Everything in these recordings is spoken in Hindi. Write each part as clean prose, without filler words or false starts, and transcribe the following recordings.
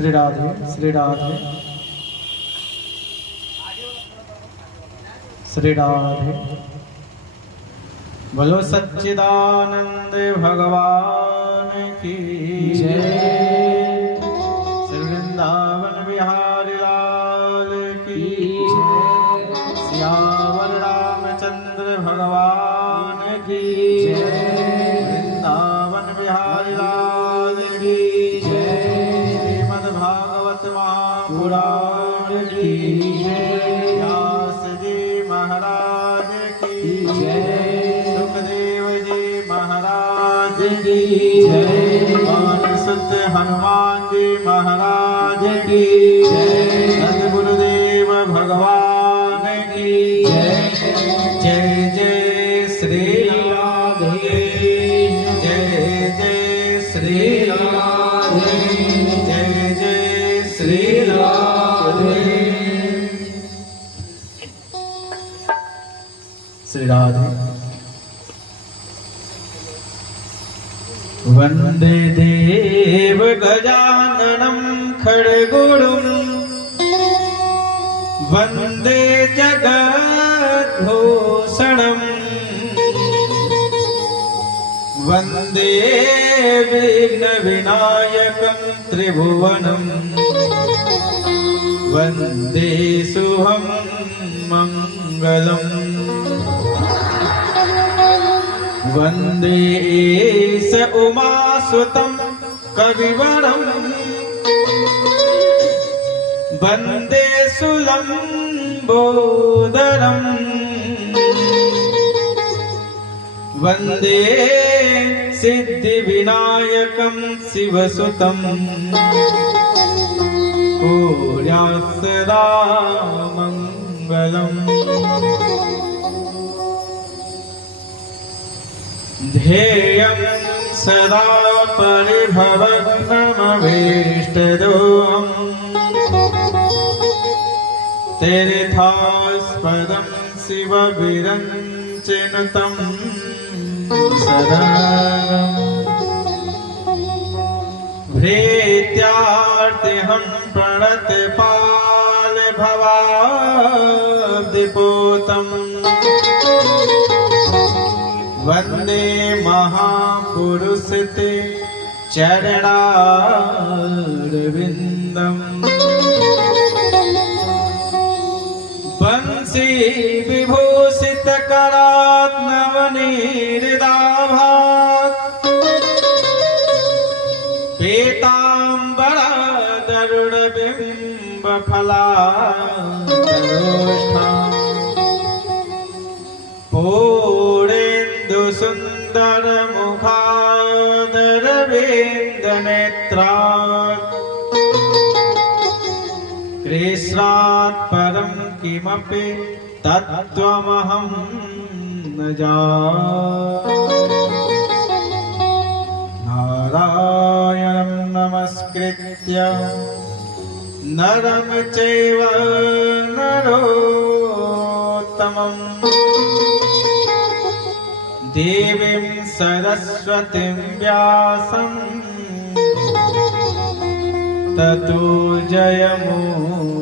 श्री राधे श्री राधे श्री राधे। बोलो सच्चिदानंद भगवान की जय। श्री वृंदावन बिहारी लाल की जय। सियावर रामचंद्र भगवान की जय। वृंदावन बिहारी लाल की जय। श्रीमद् भागवत महापुराण की जय। व्यास जी महाराज की जय। सुखदेव जी महाराज की जय। पवन सुत हनुमान जी महाराज की जय। सद्गुरुदेव भगवान की जय। जय जय श्री राधे जय जय श्री राधे जय जय श्री राधे। श्री राधे। वंदे देव गजाननं खड्गोळं वंदे जगद्भूषणं वंदे विघ्नविनायकं त्रिभुवनं वंदे शुभं मंगलम् वंदे स उमासुतं कविवरं वंदे सुलंबोदरं वंदे सिद्धिविनायकं शिवसुतं कुर्यात् सदा मंगलम्। ध्येयं सदा परिभवग्नमभीष्टदोहम् तीर्थास्पदं शिवविरञ्चिनुतं शरणं। भृत्यार्तिहं प्रणतपालभवाब्धिपूतम् वंदे महापुरुष ते चरणारविंदम्। बंसी विभूषित करात् नवनीरदाभात् पीताम्बरधरुण बिम्ब फलाधरोष्ठम्। पूरेन्दु सुंदर मुखादरविंद नेत्रात् कृष्णात् परं किमपि तत्त्वमहं न जाने। नारायणं नमस्कृत्य नरं चैव नरोत्तमम् देवीं सरस्वतीं व्यासं ततो जयमुदीरये।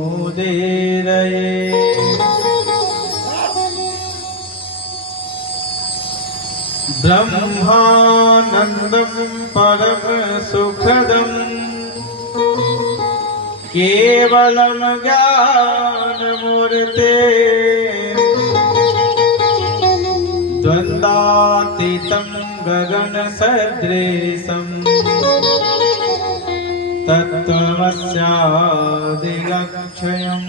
ब्रह्मानन्दं परम सुखदं केवलं ज्ञानमूर्ते द्वन्द्वातीतं गगनसदृशं तत्त्वमस्यादिलक्ष्यम्।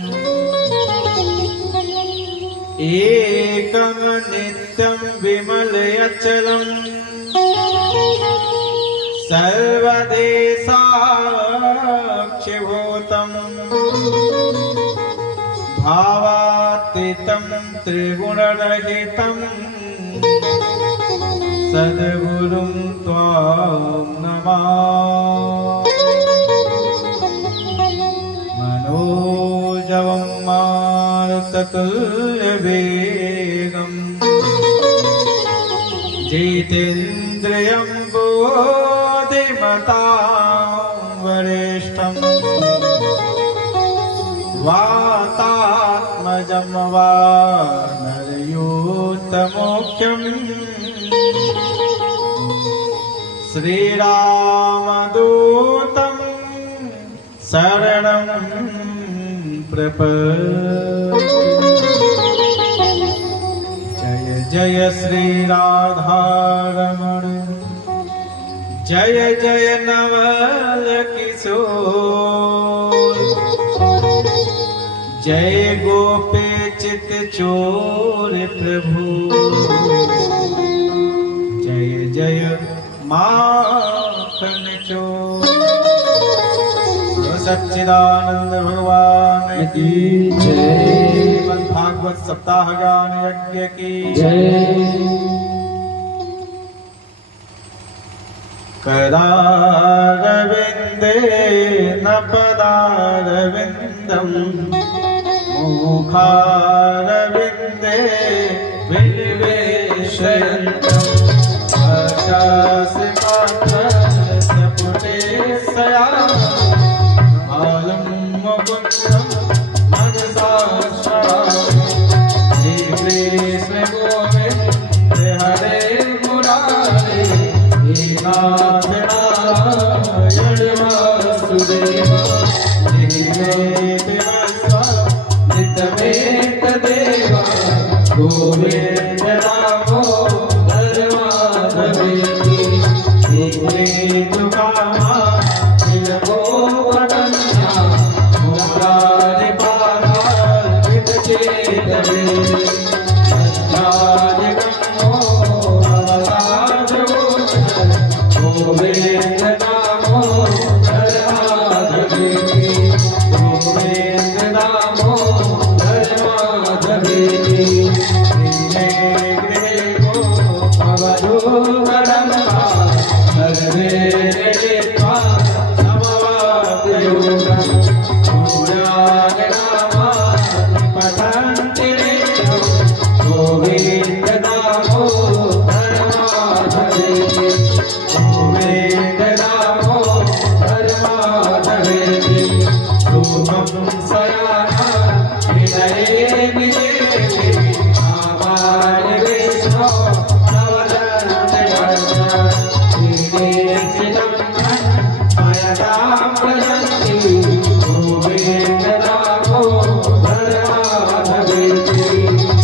एकं नित्यं विमलयचलं सर्वदेशाक्षिभूतं भावातीतं त्रिगुणरहितं सद्गुरुं त्वां नमामि। मनोजवं मारुततुल्यवेगं जितेन्द्रियं बुद्धिमतां वरिष्ठम्। वातात्मजं वानरयूतमुख्यम् श्रीरामदूतं शरणं प्रपद्ये। जय जय श्री राधारमण जय जय नवल किशोर जय गोपी चित चोर प्रभु जय जय माखन चोर। सच्चिदानंद भगवान की जय। भागवत सप्ताह ज्ञान यज्ञ की जय। करारविंदे न पदारविंदम मुखारविंदे विनिवेशयन्तम् आकाशपात्रस्य पुटे शयानम् मुकुन्दं मनसा स्मरामि। श्रीकृष्ण गोविन्द हरे मुरारे हे नाथ नारायण वासुदेव नित्यमेतदेव गोविन्द नामो धर्माधवेति। तुकामा तिलको वदन्या मुरारिपादार्पितचेतवे। गोविन्द नामो धर्माधवेति। गोविन्द नामो धर्माधवेति। गृहे गृहे गो अवधूतरङ्गा सर्वे मिलित्वा समवादयोगम्। पुराणनामानि पठन्ति नित्यं गोविन्द नामो धर्माधवेति। गोविन्द नामो धर्माधवेति। रूपं शयाना विनये विदेहि नामानि विष्णो नवदन्तयन्त। श्रीदेशितं मयतां प्रजन्ति गोविन्द नामो धर्माधवेति।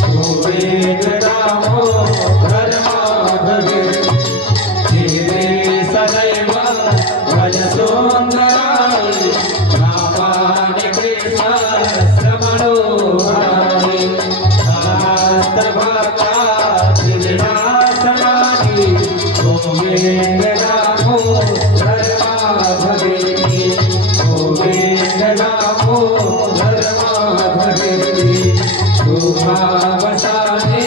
गोविन्द नामो धर्माधवेति। जीवे सदैव भजसुन्दराणि नामानि कृष्णश्रमणोहराणि। शास्त्रभाषादिविनाशनानि गोविन्द नामो धर्माधवेति। गोविन्द नामो धर्माधवेति। शोभावसाने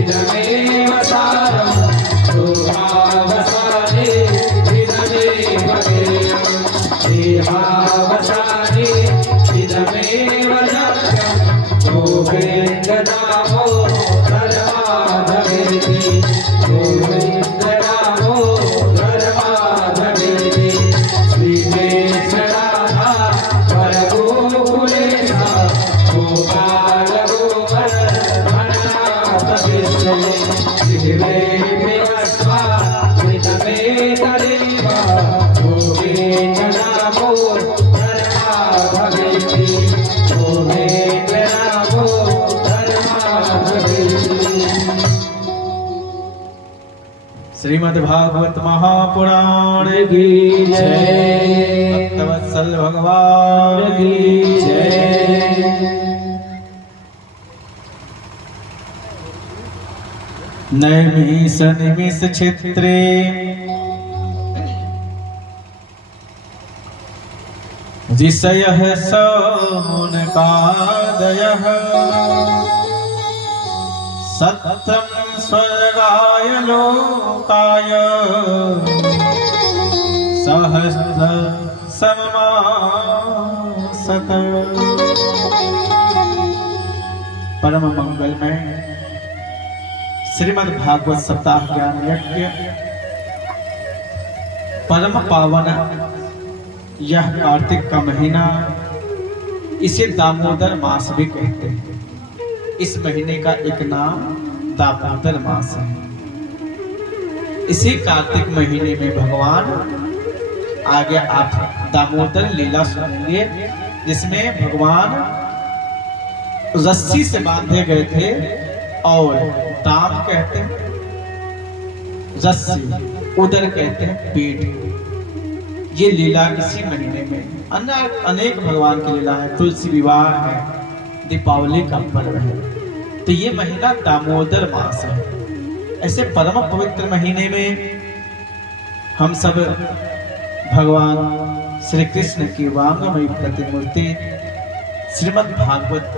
इदमेव सारम्। शोभावसाने इदमेव गेयम्। देहावसाने इदमेव यज्ञम्। गोविन्द नामो धर्माधवेति। गोविन्द नामो धर्माधवेति। श्रीकृष्णराधा वरगोकुलेशा गोपाल गोवर्धननाथ विष्णु। शिवे विवस्वा कृतमेतदेव। गोविन्द नामो धर्माधवेति। गोविन्द नामो धर्माधवेति। श्रीमद्भागवत महापुराण की जय। भक्तवत्सल भगवान की जय। नैमिष निमिष क्षेत्रे ऋषयः समुनकादयः सत्तं स्वर्गाय लोकाय सहस्र समासत। परम मंगलमय श्रीमद् भागवत सप्ताह ज्ञान यज्ञ परम पावन यह कार्तिक का महीना इसे दामोदर मास भी कहते हैं। इस महीने का एक नाम दामोदर मास है। इसी कार्तिक महीने में भगवान, आगे आप दामोदर लीला सुनेंगे, जिसमें भगवान रस्सी से बांधे गए थे और दाम कहते हैं रस्सी, उदर कहते हैं पेट। ये लीला इसी महीने में अनेक भगवान की लीला है। तुलसी विवाह है, दीपावली का पर्व है। तो ये महीना दामोदर मास है। ऐसे परम पवित्र महीने में हम सब भगवान श्री कृष्ण की वांगमयी प्रतिमूर्ति श्रीमद् भागवत,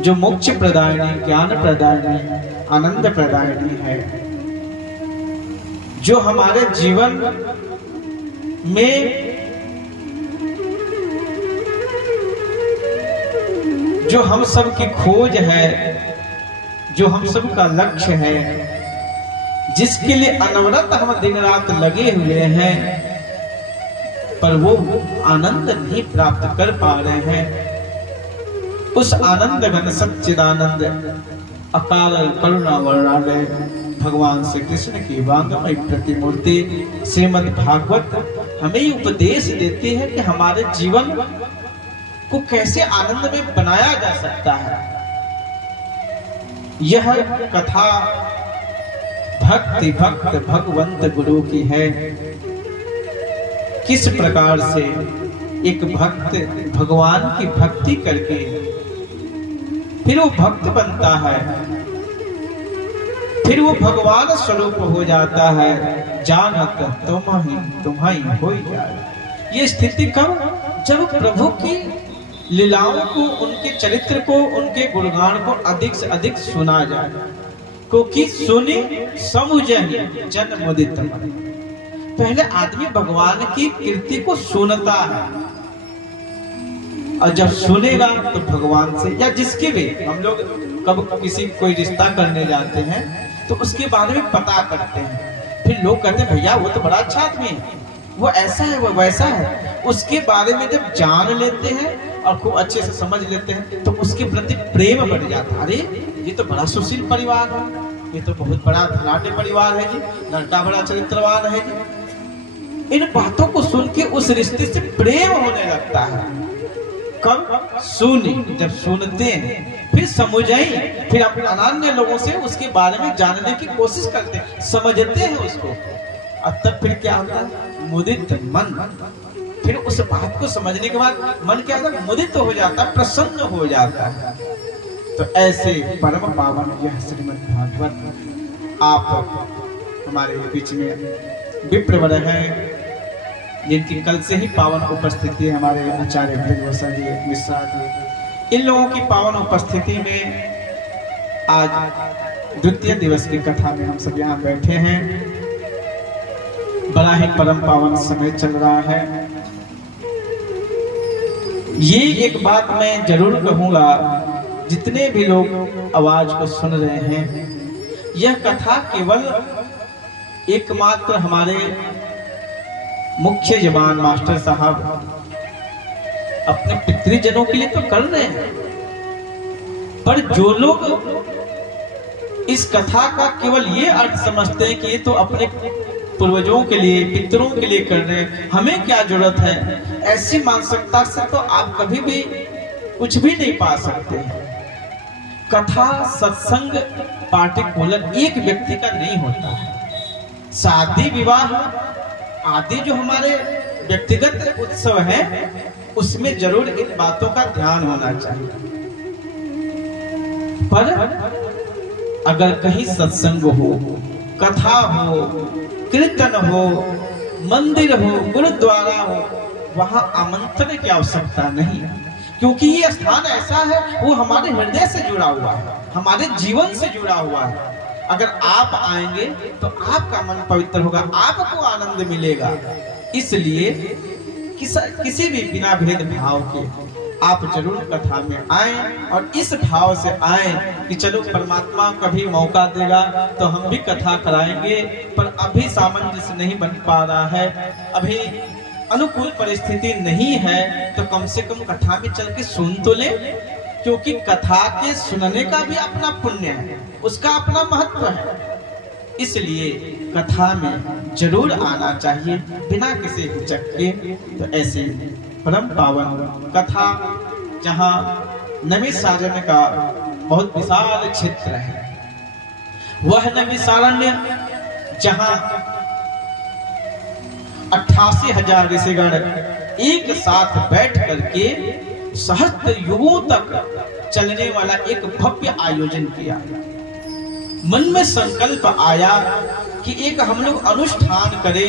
जो मोक्ष प्रदायिनी, ज्ञान प्रदायिनी, आनंद प्रदायिनी है, जो हमारे जीवन में जो हम सब की खोज है, जो हम सब का लक्ष्य है, जिसके लिए अनवरत हम दिन रात लगे हुए हैं, पर वो आनंद नहीं प्राप्त कर पा रहे हैं। उस आनंद घन सच्चिदानंद अकाल करुणा वर्णालय भगवान श्री कृष्ण की वांगमयी प्रतिमूर्ति श्रीमद् भागवत हमें उपदेश देती है कि हमारे जीवन को कैसे आनंद में बनाया जा सकता है। यह कथा भक्ति भक्त भगवंत गुरु की है। किस प्रकार से एक भक्त भगवान की भक्ति करके फिर वो भक्त बनता है, फिर वो भगवान स्वरूप हो जाता है। जानत तुम्हारी हो जाए। ये स्थिति कब? जब प्रभु की लीलाओं को, उनके चरित्र को, उनके गुणगान को अधिक से अधिक सुना जाए। क्योंकि सुनी समुझहि जन मुदित मन। पहले आदमी भगवान की कीर्ति को सुनता है, और जब सुनेगा तो भगवान से या जिसके भी, हम लोग कब किसी कोई रिश्ता करने जाते हैं तो उसके बारे में पता करते हैं। फिर लोग कहते हैं भैया वो तो बड़ा अच्छा आदमी है, वो ऐसा है, वो वैसा है। उसके बारे में जब जान लेते हैं और खूब अच्छे से समझ लेते हैं तो उसके प्रति प्रेम बढ़ जाता है। अरे ये तो बड़ा सुशील परिवार है, ये तो बहुत बड़ा धनाढ़ परिवार है जी, लड़का बड़ा चरित्रवान है जी। इन बातों को सुन के उस रिश्ते से प्रेम होने लगता है। कब? सुनी, जब सुनते हैं, फिर समझाई, फिर अपने अनन्य लोगों से उसके बारे में जानने की कोशिश करते हैं, समझते हैं उसको, और तब फिर क्या होता है? मुदित मन। फिर उस बात को समझने के बाद मन क्या होता है? मुदित हो जाता है, प्रसन्न हो जाता है। तो ऐसे परम पावन यह श्रीमद् भागवत आप हमारे बीच में विप्रवर है, जिनकी कल से ही पावन उपस्थिति है। हमारे आचार्य ब्रजभूषण जी, मिश्रा जी, इन लोगों की पावन उपस्थिति में आज द्वितीय दिवस की कथा में हम सब यहाँ बैठे हैं। बड़ा ही परम पावन समय चल रहा है। ये एक बात मैं जरूर कहूंगा, जितने भी लोग आवाज को सुन रहे हैं, यह कथा केवल एकमात्र हमारे मुख्य जवान मास्टर साहब अपने पितृजनों के लिए तो कर रहे हैं, पर जो लोग इस कथा का केवल ये अर्थ समझते हैं कि ये तो अपने पूर्वजों के लिए, पितरों के लिए कर रहे हैं, हमें क्या जरूरत है, ऐसी मानसिकता से तो आप कभी भी कुछ भी नहीं पा सकते। कथा, सत्संग पार्टिकुलर एक व्यक्ति का नहीं होता है। शादी विवाह आदि जो हमारे व्यक्तिगत उत्सव हैं, उसमें जरूर इन बातों का ध्यान होना चाहिए। पर अगर कहीं सत्संग हो, कथा हो, कीर्तन हो, मंदिर हो, गुरुद्वारा हो, वहां आमंत्रण की आवश्यकता नहीं, क्योंकि ये स्थान ऐसा है, वो हमारे हृदय से जुड़ा हुआ है, हमारे जीवन से जुड़ा हुआ है। अगर आप आएंगे तो आपका मन पवित्र होगा, आपको आनंद मिलेगा। इसलिए किसी भी बिना भेदभाव के आप जरूर कथा में आएं, और इस भाव से आएं कि चलो परमात्मा कभी मौका देगा तो हम भी कथा कराएंगे, पर अभी सामंजस्य नहीं बन पा रहा है। अभी अनुकूल परिस्थिति नहीं है तो कम से कम कथा में चल के सुन तो ले, क्योंकि कथा के सुनने का भी अपना पुण्य है, उसका अपना महत्व है। इसलिए कथा में जरूर आना चाहिए बिना किसी हिचक के। तो ऐसे परम पावन कथा, जहाँ नैमिषारण्य का बहुत विशाल क्षेत्र है, वह नैमिषारण्य जहाँ 88,000 ऋषिगण एक साथ बैठ करके सहस्त्र युगों तक चलने वाला एक भव्य आयोजन किया। मन में संकल्प आया कि एक हम लोग अनुष्ठान करें,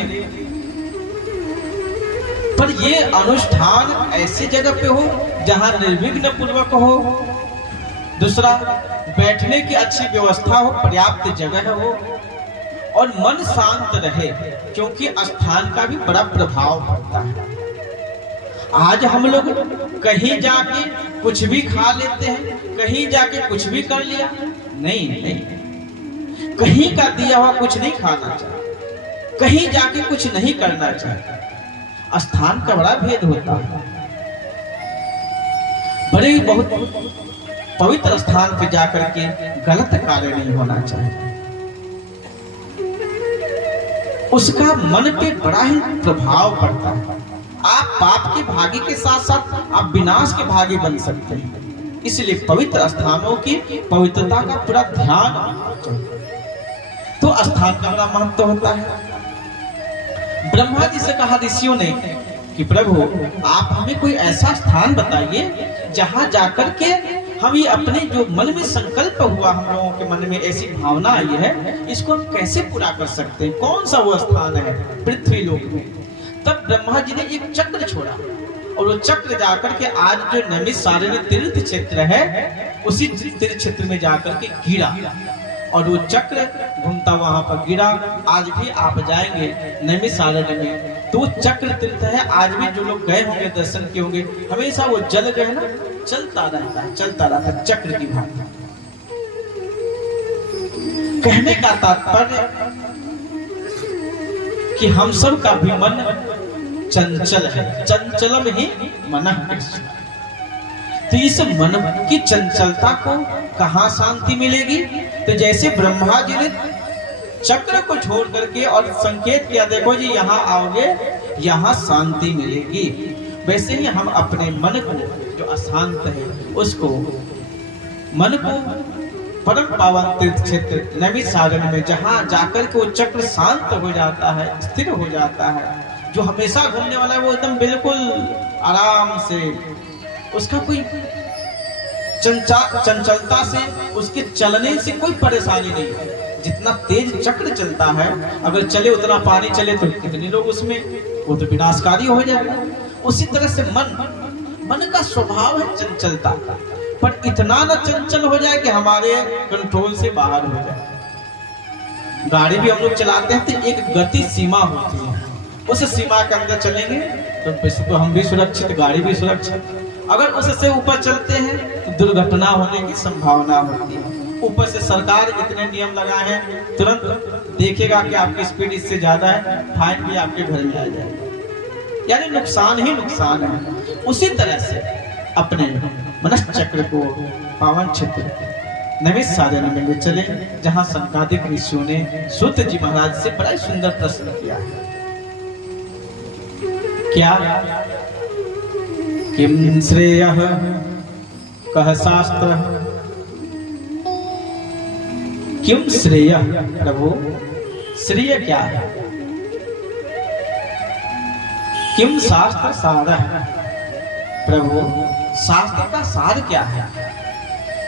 पर ये अनुष्ठान ऐसी जगह पे हो जहां निर्विघ्न पूर्वक हो, दूसरा बैठने की अच्छी व्यवस्था हो, पर्याप्त जगह हो और मन शांत रहे, क्योंकि स्थान का भी बड़ा प्रभाव पड़ता है। आज हम लोग कहीं जाके कुछ भी खा लेते हैं, कहीं जाके कुछ भी कर लिया, नहीं, कहीं का दिया हुआ कुछ नहीं खाना चाहिए, कहीं जाके कुछ नहीं करना चाहिए। स्थान का बड़ा भेद होता है। बड़े बहुत पवित्र स्थान पे जाकर के गलत कार्य नहीं होना चाहिए, उसका मन पे बड़ा ही प्रभाव पड़ता है। आप पाप के भागी के साथ साथ आप विनाश के भागी बन सकते हैं। इसलिए पवित्र स्थानों की पवित्रता का पूरा ध्यान रखना चाहिए। तो स्थान का बड़ा महत्व होता है। ब्रह्मा जी से कहा ऋषियों ने कि प्रभु आप हमें कोई ऐसा स्थान बताइए जहां जाकर के हम ये अपने जो मन में संकल्प हुआ, हम लोगों के मन में ऐसी भावना आई है, इसको हम कैसे पूरा कर सकते हैं, कौन सा वो स्थान है पृथ्वी लोक में। तब ब्रह्मा जी ने एक चक्र छोड़ा और वो चक्र जाकर के आज जो नैमिषारण्य तीर्थ क्षेत्र है उसी तीर्थ क्षेत्र में जाकर के गिरा और वो चक्र घूमता वहां पर गिरा। आज भी आप जाएंगे नैमिषारण्य में तो वो चक्र तीर्थ है। आज भी जो लोग गए होंगे दर्शन किए होंगे, हमेशा वो जल जो है ना चलता रहता है चक्र की भांति। कहने का तात्पर्य कि हम सब का भी मन चंचल है, चंचलम ही मनः। तो इस मन की चंचलता को कहाँ शांति मिलेगी? तो जैसे ब्रह्मा जी ने चक्र को छोड़ करके और संकेत किया, देखो जी यहाँ आओगे यहाँ शांति मिलेगी, वैसे ही हम अपने मन को जो अशांत है उसको मन को परम पावन तीर्थ क्षेत्र नैमिषारण्य में जहाँ जाकर के वो चक्र शांत हो जाता है, स्थिर हो जाता है, जो हमेशा घूमने वाला है वो एकदम बिल्कुल आराम से, उसका कोई चंचलता से, उसके चलने से कोई परेशानी नहीं है। जितना तेज चक्र चलता है, अगर चले उतना पानी चले तो कितने लोग उसमें, वो तो विनाशकारी हो जाएगा। उसी तरह से मन का स्वभाव है चंचलता, पर इतना न चंचल हो जाए कि हमारे कंट्रोल से बाहर हो जाए। गाड़ी भी हम लोग चलाते हैं तो एक गति सीमा होती है, उस सीमा के अंदर चलेंगे तो हम भी सुरक्षित, गाड़ी भी सुरक्षित। अगर उससे ऊपर चलते हैं तो दुर्घटना होने की संभावना होती है। ऊपर से सरकार इतने नियम लगाए हैं, तुरंत देखेगा कि आपकी स्पीड इससे ज्यादा है, फाइन भी आपके घर में आ जाएगा, यानी नुकसान ही नुकसान है। उसी तरह से अपने मनस चक्र को पावन क्षेत्र नैमिषारण्य में चले, जहां संकादिक ऋषियों ने सूत जी महाराज से बड़ा सुंदर प्रश्न किया है। क्या किम श्रेयः कह शास्त्र, किम श्रेय, प्रभु श्रेय क्या है, किम शास्त्र सारः, प्रभु शास्त्र का सार क्या है।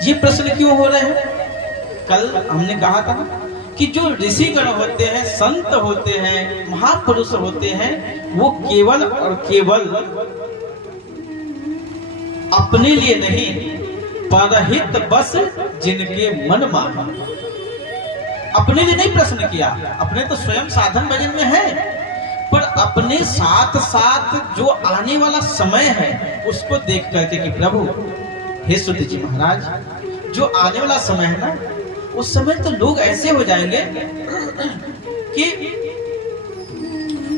ये प्रश्न क्यों हो रहे हैं? कल हमने कहा था कि जो ऋषिगण होते हैं, संत होते हैं, महापुरुष होते हैं, वो केवल और केवल अपने लिए नहीं, परहित बस जिनके मन माने। अपने लिए नहीं प्रश्न किया, अपने तो स्वयं साधन भजन में है, पर अपने साथ साथ जो आने वाला समय है उसको देख करके कि प्रभु हे सूत जी महाराज, जो आने वाला समय है ना, उस समय तो लोग ऐसे हो जाएंगे कि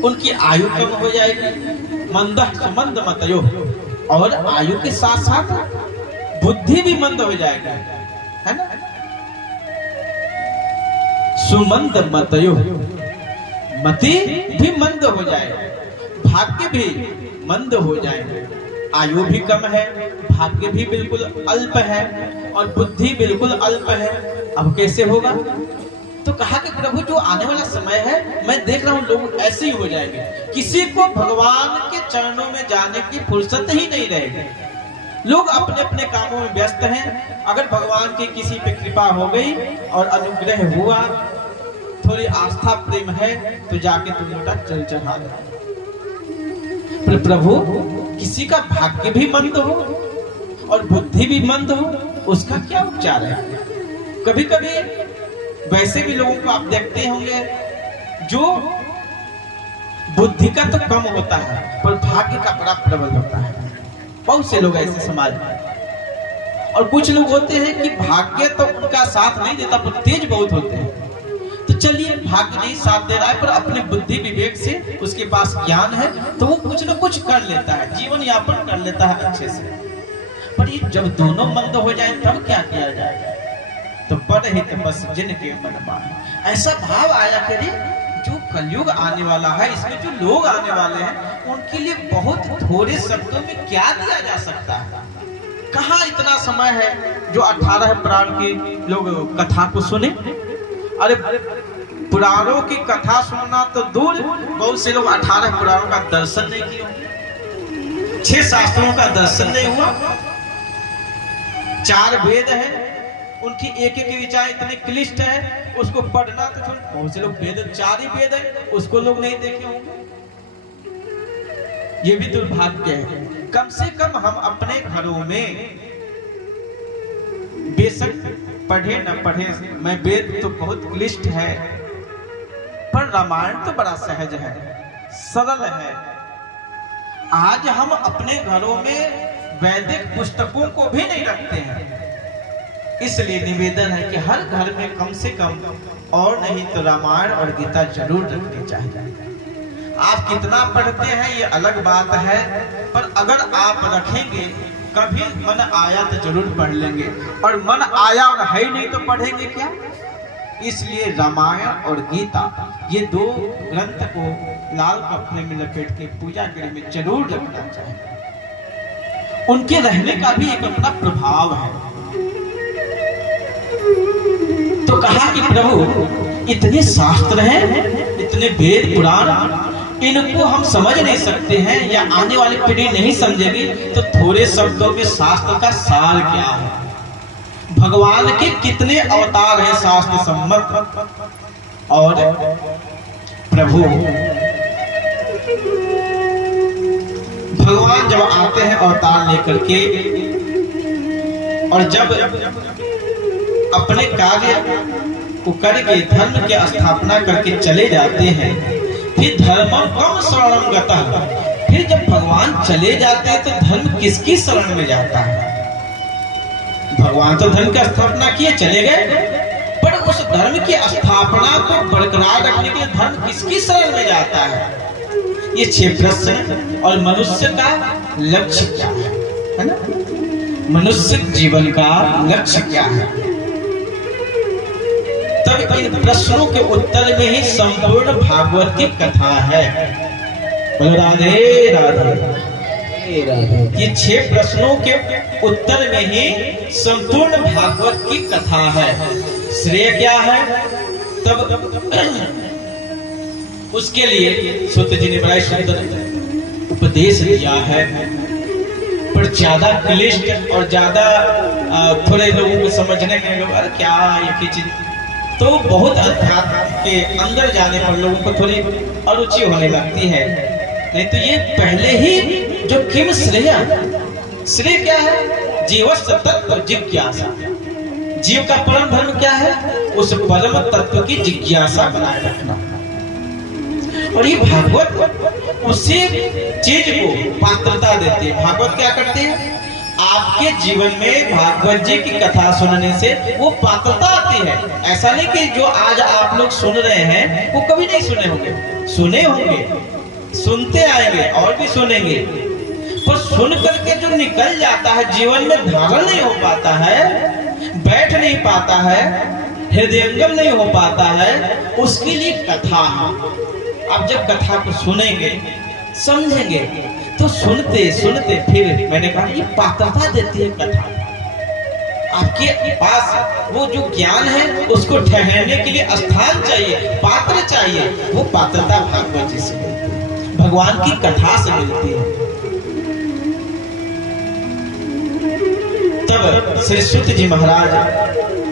उनकी आयु कम हो जाएगी, मंदः सुमंद मतयो, और आयु के साथ साथ बुद्धि भी मंद हो जाएगी, है ना। सुमंद मतयो, मति भी मंद हो जाए, भाग्य भी मंद हो जाए। आयु भी कम है, भाग्य भी बिल्कुल अल्प है और बुद्धि बिल्कुल अल्प है। अब कैसे होगा? तो कहा कि प्रभु जो आने वाला समय है, मैं देख रहा हूं लोग ऐसे ही हो जाएंगे, किसी को भगवान के चरणों में जाने की फुर्सत ही नहीं रहेगी। लोग अपने अपने कामों में व्यस्त हैं। अगर भगवान की किसी पे कृपा हो गई और अनुग्रह हुआ, थोड़ी आस्था प्रेम है, तो जाके तुम लोटा जल चढ़ा दो। पर प्रभु किसी का भाग्य भी मंद हो और बुद्धि भी मंद हो, उसका क्या उपचार है? कभी कभी वैसे भी लोगों को आप देखते होंगे जो बुद्धि का तो कम होता है पर भाग्य का बड़ा प्रबल होता है। बहुत से लोग ऐसे समाज में, और कुछ लोग होते हैं कि भाग्य तो उनका साथ नहीं देता पर तेज बहुत होते हैं। तो चलिए, भाग्य नहीं साथ दे रहा है पर अपने बुद्धि विवेक से उसके पास ज्ञान है तो वो कुछ न कुछ कर लेता है, जीवन यापन कर लेता है अच्छे से। पर ये जब दोनों मंद हो जाए तब क्या किया जाए? तो बड़े ही तपस्या जिनके मन माने, ऐसा भाव आया कि जो कलयुग आने वाला है, इसमें जो लोग आने वाले हैं उनके लिए बहुत थोड़े शब्दों में क्या दिया जा सकता है। कहाँ इतना समय है जो 18 पुराण के लोग कथा को सुने। अरे पुराणों की कथा सुनना तो दूर, बहुत से लोग 18 पुराणों का दर्शन नहीं किया, 6 शास्त्रों का दर्शन नहीं हुआ। 4 वेद है, उनकी एक एक विचार इतने क्लिष्ट है, उसको पढ़ना तो छोड़। बहुत से लोग वेद 4 ही वेद है, उसको लोग नहीं देखे होंगे। ये भी दुर्भाग्य है। कम से कम हम अपने घरों में, बेशक पढ़े न पढ़े, मैं वेद तो बहुत क्लिष्ट है, पर रामायण तो बड़ा सहज है, सरल है। आज हम अपने घरों में वैदिक पुस्तकों को भी नहीं रखते हैं। इसलिए निवेदन है कि हर घर में कम से कम और नहीं तो रामायण और गीता जरूर रखनी चाहिए। आप कितना पढ़ते हैं ये अलग बात है, पर अगर आप रखेंगे, कभी मन आया तो जरूर पढ़ लेंगे, और मन आया और है ही नहीं तो पढ़ेंगे क्या? इसलिए रामायण और गीता, ये 2 ग्रंथ को लाल कपड़े में लपेट के पूजा गृह में जरूर रखना चाहिए। उनके रहने का भी एक अपना प्रभाव है। तो कहा कि प्रभु इतने शास्त्र हैं, इतने वेद पुराण, इनको हम समझ नहीं सकते हैं या आने वाली पीढ़ी नहीं समझेगी, तो थोड़े शब्दों में शास्त्र का सार क्या है? भगवान के कितने अवतार हैं शास्त्र सम्मत, और प्रभु भगवान जब आते हैं अवतार लेकर के, और जब अपने कार्य को करके धर्म की स्थापना करके चले जाते हैं, फिर धर्म कम शरणम गतः, फिर जब भगवान चले जाते हैं तो धर्म किसकी शरण में जाता है? भगवान तो धर्म की स्थापना किए चले गए, पर उस धर्म की स्थापना को बरकरार रखने के लिए धर्म किसकी शरण में जाता है? ये 6 प्रश्न। और मनुष्य का लक्ष्य क्या है ना? मनुष्य जीवन का लक्ष्य क्या है? तब इन प्रश्नों के उत्तर में ही संपूर्ण भागवत की कथा है। बोलो राधे राधे। ये 6 प्रश्नों के उत्तर में ही संपूर्ण भागवत की कथा है। श्रेय क्या है? तब उसके लिए सूत जी ने बड़ा सुंदर उपदेश दिया है, पर ज्यादा क्लिष्ट और ज्यादा थोड़े लोगों को समझने के लोग अरे क्या ये चीज, तो बहुत अध्यात्म के अंदर जाने पर लोगों को थोड़ी अरुचि होने लगती है। नहीं तो ये पहले ही जो किम श्रेय, श्रेय क्या है? जीवस्य तत्व जिज्ञासा। जीव का परम धर्म क्या है? उस परम तत्व की जिज्ञासा बनाए रखना। और ये भागवत उसी चीज को पात्रता देते हैं। भागवत क्या करते हैं? आपके जीवन में भागवत जी की कथा सुनने से वो पात्रता आती है। ऐसा नहीं कि जो आज आप लोग सुन रहे हैं वो कभी नहीं सुने होंगे, सुने होंगे, सुनते आएंगे और भी सुनेंगे, पर सुन करके जो निकल जाता है, जीवन में धारण नहीं हो पाता है, बैठ नहीं पाता है, हृदयंगम नहीं हो पाता है, उसके लिए कथा है। अब जब कथा को सुनेंगे, समझेंगे, तो सुनते सुनते फिर मैंने कहा ये पात्रता देती है कथा। आपके पास वो जो ज्ञान है उसको ठहरने के लिए स्थान चाहिए, पात्र चाहिए, वो पात्रता भागवत जी से मिलती है, भगवान की कथा से मिलती है। तब श्री सूत जी महाराज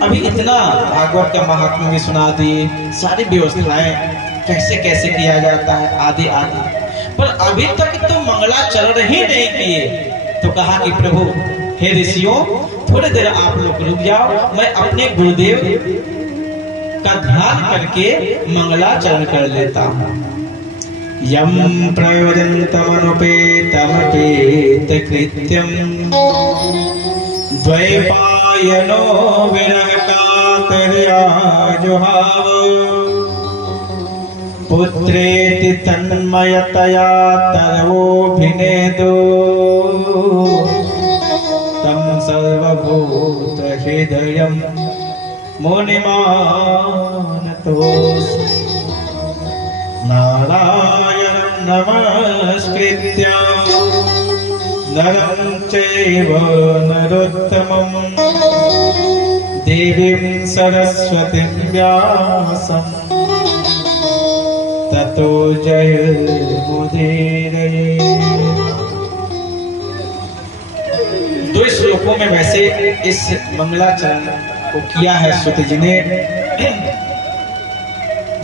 अभी इतना भागवत का महात्म्य भी सुना दिए, सारी व्यवस्थाएं कैसे कैसे किया जाता है आदि आदि, पर अभी तक तो मंगलाचरण ही नहीं किए। तो कहा कि प्रभु हे ऋषियों, थोड़ी देर आप लोग रुक जाओ, मैं अपने गुरुदेव का ध्यान करके मंगलाचरण कर लेता हूँ। यम प्रयोजन्तमनुपेतमपेत कृत्यम द्वैपायनो विरह कातर्या जुहाव पुत्रेति तन्मयतया तर्वोऽभिनेदो तं सर्वभूत हृदयं मुनिमानतोऽस्मि। नारायणं नमस्कृत्य नरं चैव नरोत्तमं देवीं सरस्वतीं व्यासं ततो जयमुदीरये। दो श्लोकों में वैसे इस मंगलाचरण को किया है सूत जी ने।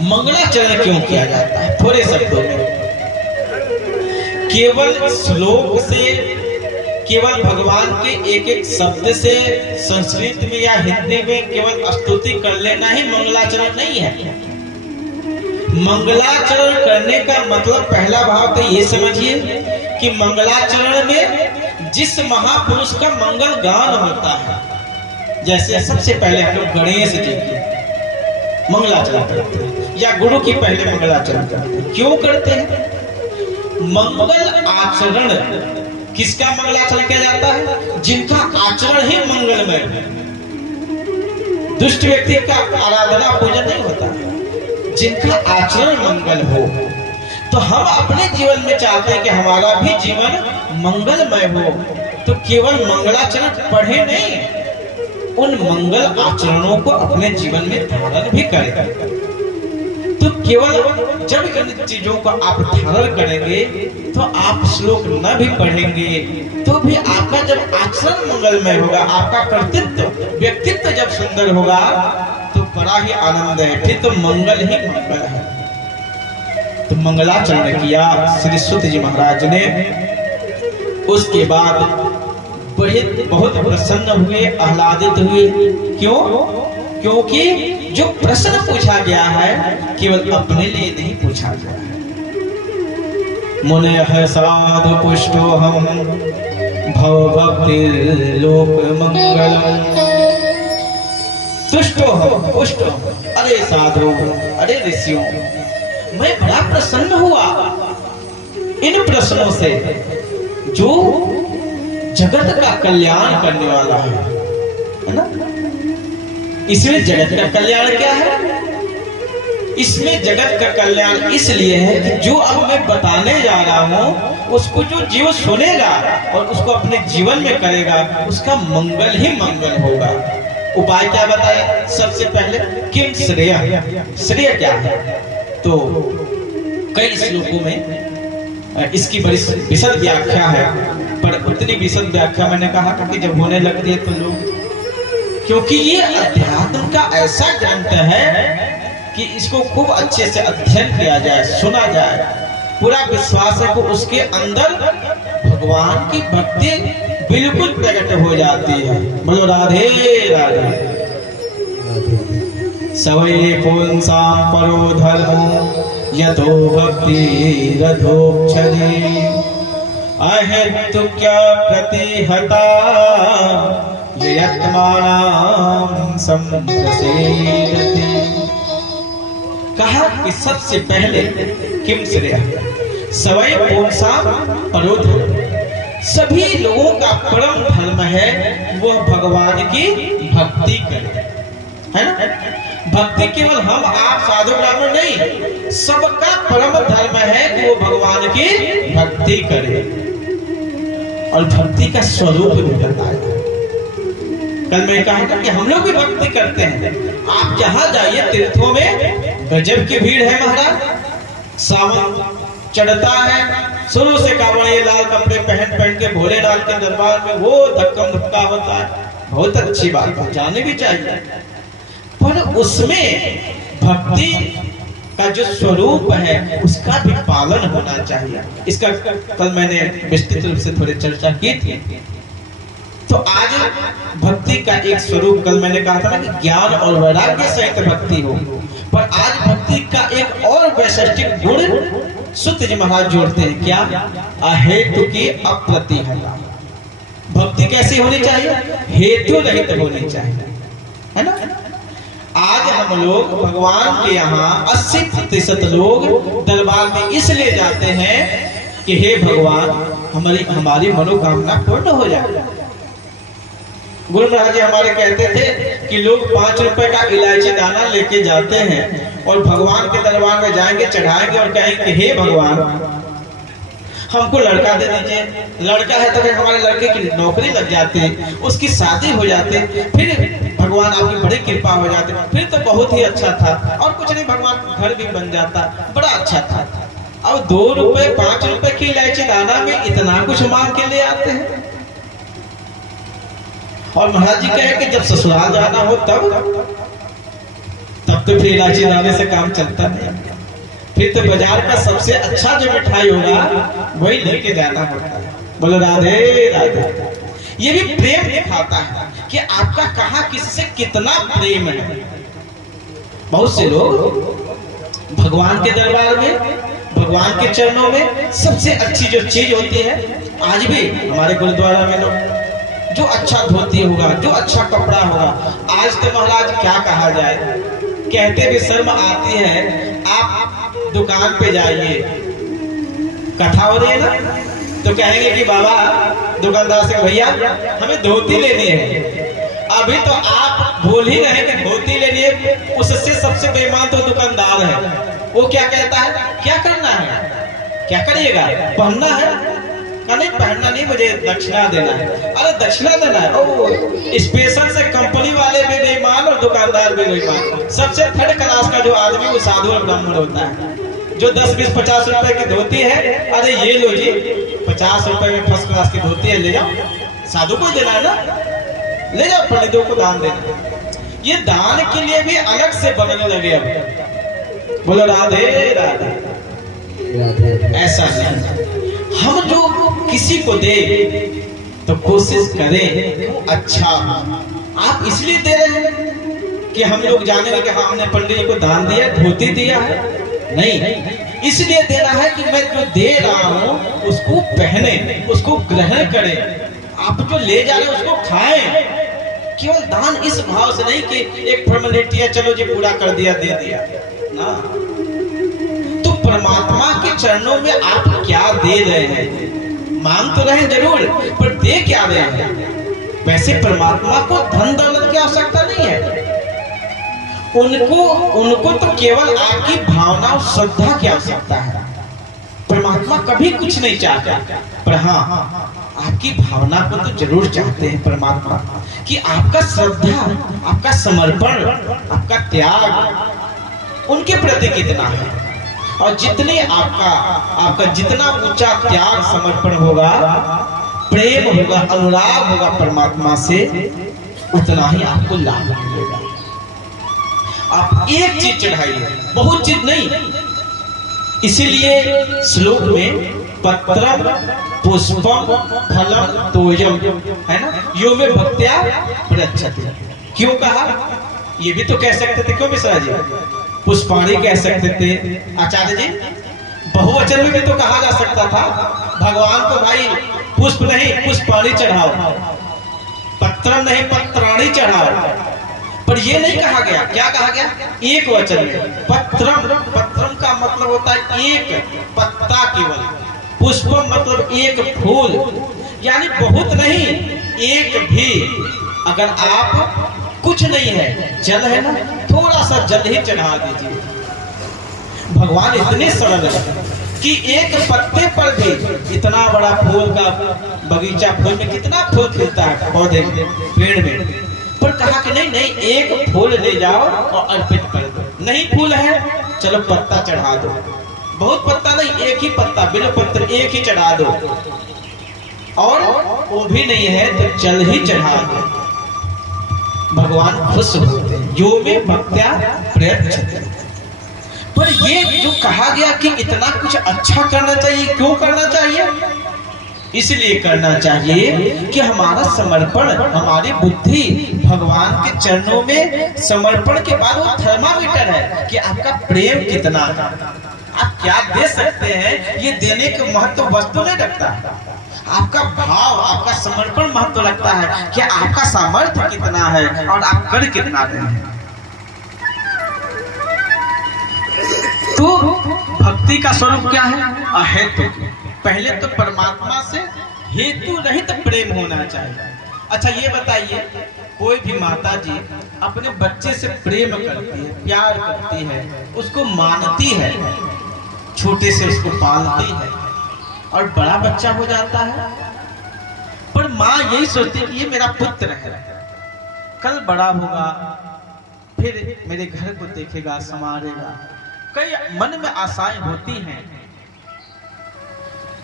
मंगलाचरण क्यों किया जाता है? थोड़े शब्दों में, केवल श्लोक से, केवल भगवान के एक एक शब्द से संस्कृत में या हिंदी में केवल स्तुति कर लेना ही मंगलाचरण नहीं है। मंगलाचरण करने का मतलब पहला भाव तो ये समझिए कि मंगलाचरण में जिस महापुरुष का मंगल गान होता है, जैसे सबसे पहले हम लोग गणेश जी की मंगलाचरण करते हैं या गुरु की पहले मंगलाचरण करते हैं। क्यों करते हैं? मंगल आचरण, किसका मंगलाचरण किया जाता है? जिनका आचरण ही मंगलमय है। दुष्ट व्यक्ति का आराधना पूजन नहीं होता, जिनका आचरण मंगल हो। तो हम अपने जीवन में चाहते हैं कि हमारा भी जीवन मंगलमय हो, तो केवल मंगलाचरण पढ़े नहीं, उन मंगल आचरणों को अपने जीवन में धारण भी करें। तो केवल जब इन चीजों को आप धारण करेंगे तो आप श्लोक न भी पढ़ेंगे तो भी आपका जब आचरण मंगलमय होगा, आपका कर्तृत्व व्यक्तित्व जब सुंदर होगा तो बड़ा ही आनंद है, फिर तो मंगल ही मंगल है। तो मंगलाचरण किया श्री सूत जी महाराज ने। उसके बाद बहुत प्रसन्न हुए, आह्लादित हुए। क्यों? क्योंकि जो प्रश्न पूछा गया है केवल अपने लिए नहीं पूछा गया है। मुनयः साधु पुष्टो हम भव भक्ति लोक मंगलम तुष्टो हम पुष्टो। अरे साधु, अरे ऋषियों, मैं बड़ा प्रसन्न हुआ इन प्रश्नों से जो जगत का कल्याण करने वाला है ना। इसमें जगत का कल्याण क्या है? इसमें जगत का कल्याण इसलिए है कि जो अब मैं बताने जा रहा हूं उसको जो जीव सुनेगा और उसको अपने जीवन में करेगा, उसका मंगल ही मंगल होगा। उपाय क्या बताया? सबसे पहले किम श्रेय, श्रेय क्या है? तो कई श्लोकों में इसकी बड़ी विशद व्याख्या है, पर उतनी विशद व्याख्या मैंने कहा कि जब होने लगती है तो लोग, क्योंकि ये अध्यात्म का ऐसा ग्रंथ है कि इसको खूब अच्छे से अध्ययन किया जाए, सुना जाए, पूरा विश्वास है कि उसके अंदर भगवान की भक्ति बिल्कुल प्रकट हो जाती है। बोलो राधे राधे। सवै पुंसां परो धर्मो यतो भक्ति रथोक्षति अहेतुक्या प्रतिहता यत्मानां संप्रसेदति। कहा कि सबसे पहले किम श्रेय, सवै पुंसा परो धर्म। सभी लोगों का परम धर्म है वह भगवान की भक्ति करे, है ना। भक्ति केवल हम आप साधु ब्राह्मण नहीं, सबका परम धर्म है कि वो भगवान की भक्ति करे और भक्ति का स्वरूप भी बताया। कल मैं कहा था कि हम लोग भी भक्ति करते हैं। आप जहां जाइए तीर्थों में गजब की भीड़ है महाराज। सावन चढ़ता है, शुरू से कांवड़िए लाल कपड़े पहन के भोलेनाथ के दरबार में वो धक्कम धुक्का होता है। बहुत अच्छी बात है, जाने भी चाहिए, पर उसमें भक्ति का जो स्वरूप है उसका भी पालन होना चाहिए। इसका कल मैंने विस्तृत रूप से थोड़ी चर्चा की थी। तो आज भक्ति का एक स्वरूप, कल मैंने कहा था ना कि ज्ञान और वैराग्य सहित भक्ति हो, पर आज भक्ति का एक और वैशिष्टिक गुण सुत जी महाराज जोड़ते हैं। क्या? अहेतु की अप्रतिहता। भक्ति कैसी होनी चाहिए? हेतु रहित होनी चाहिए, है ना। आज हम लोग भगवान के यहाँ 80% लोग दरबार में इसलिए जाते हैं कि हे भगवान हमारी मनोकामना पूर्ण हो जाए। गुरु महाराज जी हमारे कहते थे कि लोग 5 रुपए का इलायची दाना लेके जाते हैं और भगवान के दरबार में जाएंगे, चढ़ाएंगे और कहेंगे हे भगवान हमको लड़का दे दीजिए। लड़का है तो फिर हमारे लड़के की नौकरी लग जाती है, उसकी शादी हो जाती है, फिर भगवान आपकी बड़ी कृपा हो जाती है, फिर तो बहुत ही अच्छा था और कुछ नहीं, भगवान घर भी बन जाता, बड़ा अच्छा था। अब 2 रुपए 5 रुपए की इलायची दाना में इतना कुछ मांग के ले आते हैं। और महाराज जी कहे कि जब ससुराल जाना हो तब तो फिर इलायची दाने से काम चलता नहीं, फिर तो बाजार का सबसे अच्छा जो मिठाई होगा वही लेके जाना होता है। बोलो राधे राधे। ये भी प्रेम दिखाता है कि आपका कहाँ किससे कितना प्रेम है। बहुत से लोग भगवान के दरबार में, भगवान के चरणों में सबसे अच्छी जो चीज होती है, आज भी हमारे गुरुद्वारा में लोग जो अच्छा धोती होगा, जो अच्छा कपड़ा होगा, आज तो महाराज क्या कहा जाए, कहते भी शर्म आती है। आप दुकान पे जाइए, कथा हो रही है ना, तो कहेंगे कि बाबा दुकानदार से भैया हमें धोती लेनी है। अभी तो आप बोल ही रहे कि धोती लेनी है, उससे सबसे बेईमान तो दुकानदार है। वो क्या कहता है, क्या करना है, क्या करिएगा, पहनना है? नहीं पहनना नहीं, मुझे दक्षिणा देना है। अरे दक्षिणा देना है? ओ स्पेशल से कंपनी वाले भी बेईमान और दुकानदार भी बेईमान। सबसे थर्ड क्लास का जो आदमी वो साधु और ब्राह्मण होता है, जो 10, 20, 50 रुपए की धोती है, अरे ये लो जी 50 रुपए में फर्स्ट क्लास की धोती है, ले जाओ, साधु को देना है ना, ले जाओ, पंडितों को दान देना। ये दान के लिए भी अलग से बनने लगे अब। बोलो राधे राधे। ऐसा नहीं, हम जो किसी को दे तो कोशिश करें अच्छा। आप इसलिए दे रहे हैं कि हम लोग जाने कि हाँ हमने पंडित जी को दान दिया, धोती दिया है? नहीं, इसलिए देना है कि मैं जो दे रहा हूँ उसको पहने, उसको ग्रहण करें। आप जो ले जा रहे हैं उसको खाएं। केवल दान इस भाव से नहीं कि एक फॉर्मेलिटी है, चलो जी पूरा कर दिया, दे दिया ना। तो परमात्मा के चरणों में आप क्या दे रहे हैं? मांग तो रहे जरूर, पर दे क्या रहे हैं? वैसे परमात्मा को धन दौलत की आवश्यकता नहीं है। उनको तो केवल आपकी भावना और श्रद्धा की आवश्यकता है। परमात्मा कभी कुछ नहीं चाहता, पर हाँ आपकी भावना को तो जरूर चाहते हैं परमात्मा, कि आपका श्रद्धा, आपका समर्पण, आपका त्याग उनके प्रति कितना है। और जितने आपका जितना ऊंचा त्याग समर्पण होगा, प्रेम होगा, अनुराग होगा परमात्मा से, उतना ही आपको लाभ मिलेगा। आप एक चीज चढ़ाइए, बहुत चीज नहीं। इसीलिए श्लोक में पत्रम पुष्पम फलम तोयम, है ना, यो में भक्त्या प्रयच्छति। क्यों कहा? ये भी तो कह सकते थे, क्यों मिश्रा जी? पुष्पाणी कह सकते थे, आचार्य जी बहुवचन में भी तो कहा जा सकता था। भगवान को भाई पुष्प नहीं पुष्पाणी चढ़ाओ, पत्रम नहीं पत्राणी चढ़ाओ, पर ये नहीं कहा गया। क्या कहा गया? एक वचन में पत्रम, पत्र पत्रम का मतलब होता है एक पत्ता केवल, पुष्पम मतलब एक फूल, यानी बहुत नहीं, एक भी। अगर आप कुछ नहीं है, जल है ना, थोड़ा सा जल ही चढ़ा दीजिए। भगवान इतने सरल है कि एक पत्ते पर भी इतना बड़ा फूल का बगीचा, फूल में कितना फूल खिलता है पौधे पेड़ में, पर कहा कि नहीं नहीं, एक फूल ले जाओ और अर्पित कर दो। नहीं फूल है, चलो पत्ता चढ़ा दो, बहुत पत्ता नहीं, एक ही पत्ता बिल्वपत्र एक ही चढ़ा दो, और वो भी नहीं है तो जल ही चढ़ा दो। भगवान खुश होते हैं, जो में भक्त्या प्रयच्छते। पर ये जो कहा गया कि इतना कुछ अच्छा करना चाहिए, क्यों करना चाहिए? इसलिए करना चाहिए कि हमारा समर्पण, हमारी बुद्धि भगवान के चरणों में समर्पण के बाद वो थर्मामीटर है कि आपका प्रेम कितना है, आप क्या दे सकते हैं। ये देने के महत्व वस्तु नहीं रखता, आपका भाव, आपका समर्पण महत्व रखता है कि आपका सामर्थ्य कितना है और आप कर कितना रहे हैं। तो भक्ति का स्वरूप क्या है? अहेतु। पहले तो परमात्मा से हेतु रहित प्रेम होना चाहिए। अच्छा ये बताइए, कोई भी माता जी अपने बच्चे से प्रेम करती है, प्यार करती है, उसको मानती है, छोटे से उसको पालती है और बड़ा बच्चा हो जाता है, पर माँ यही सोचती है कि ये मेरा पुत्र है, कल बड़ा होगा, फिर मेरे घर को देखेगा, संभालेगा। कई मन में आशाएं होती हैं।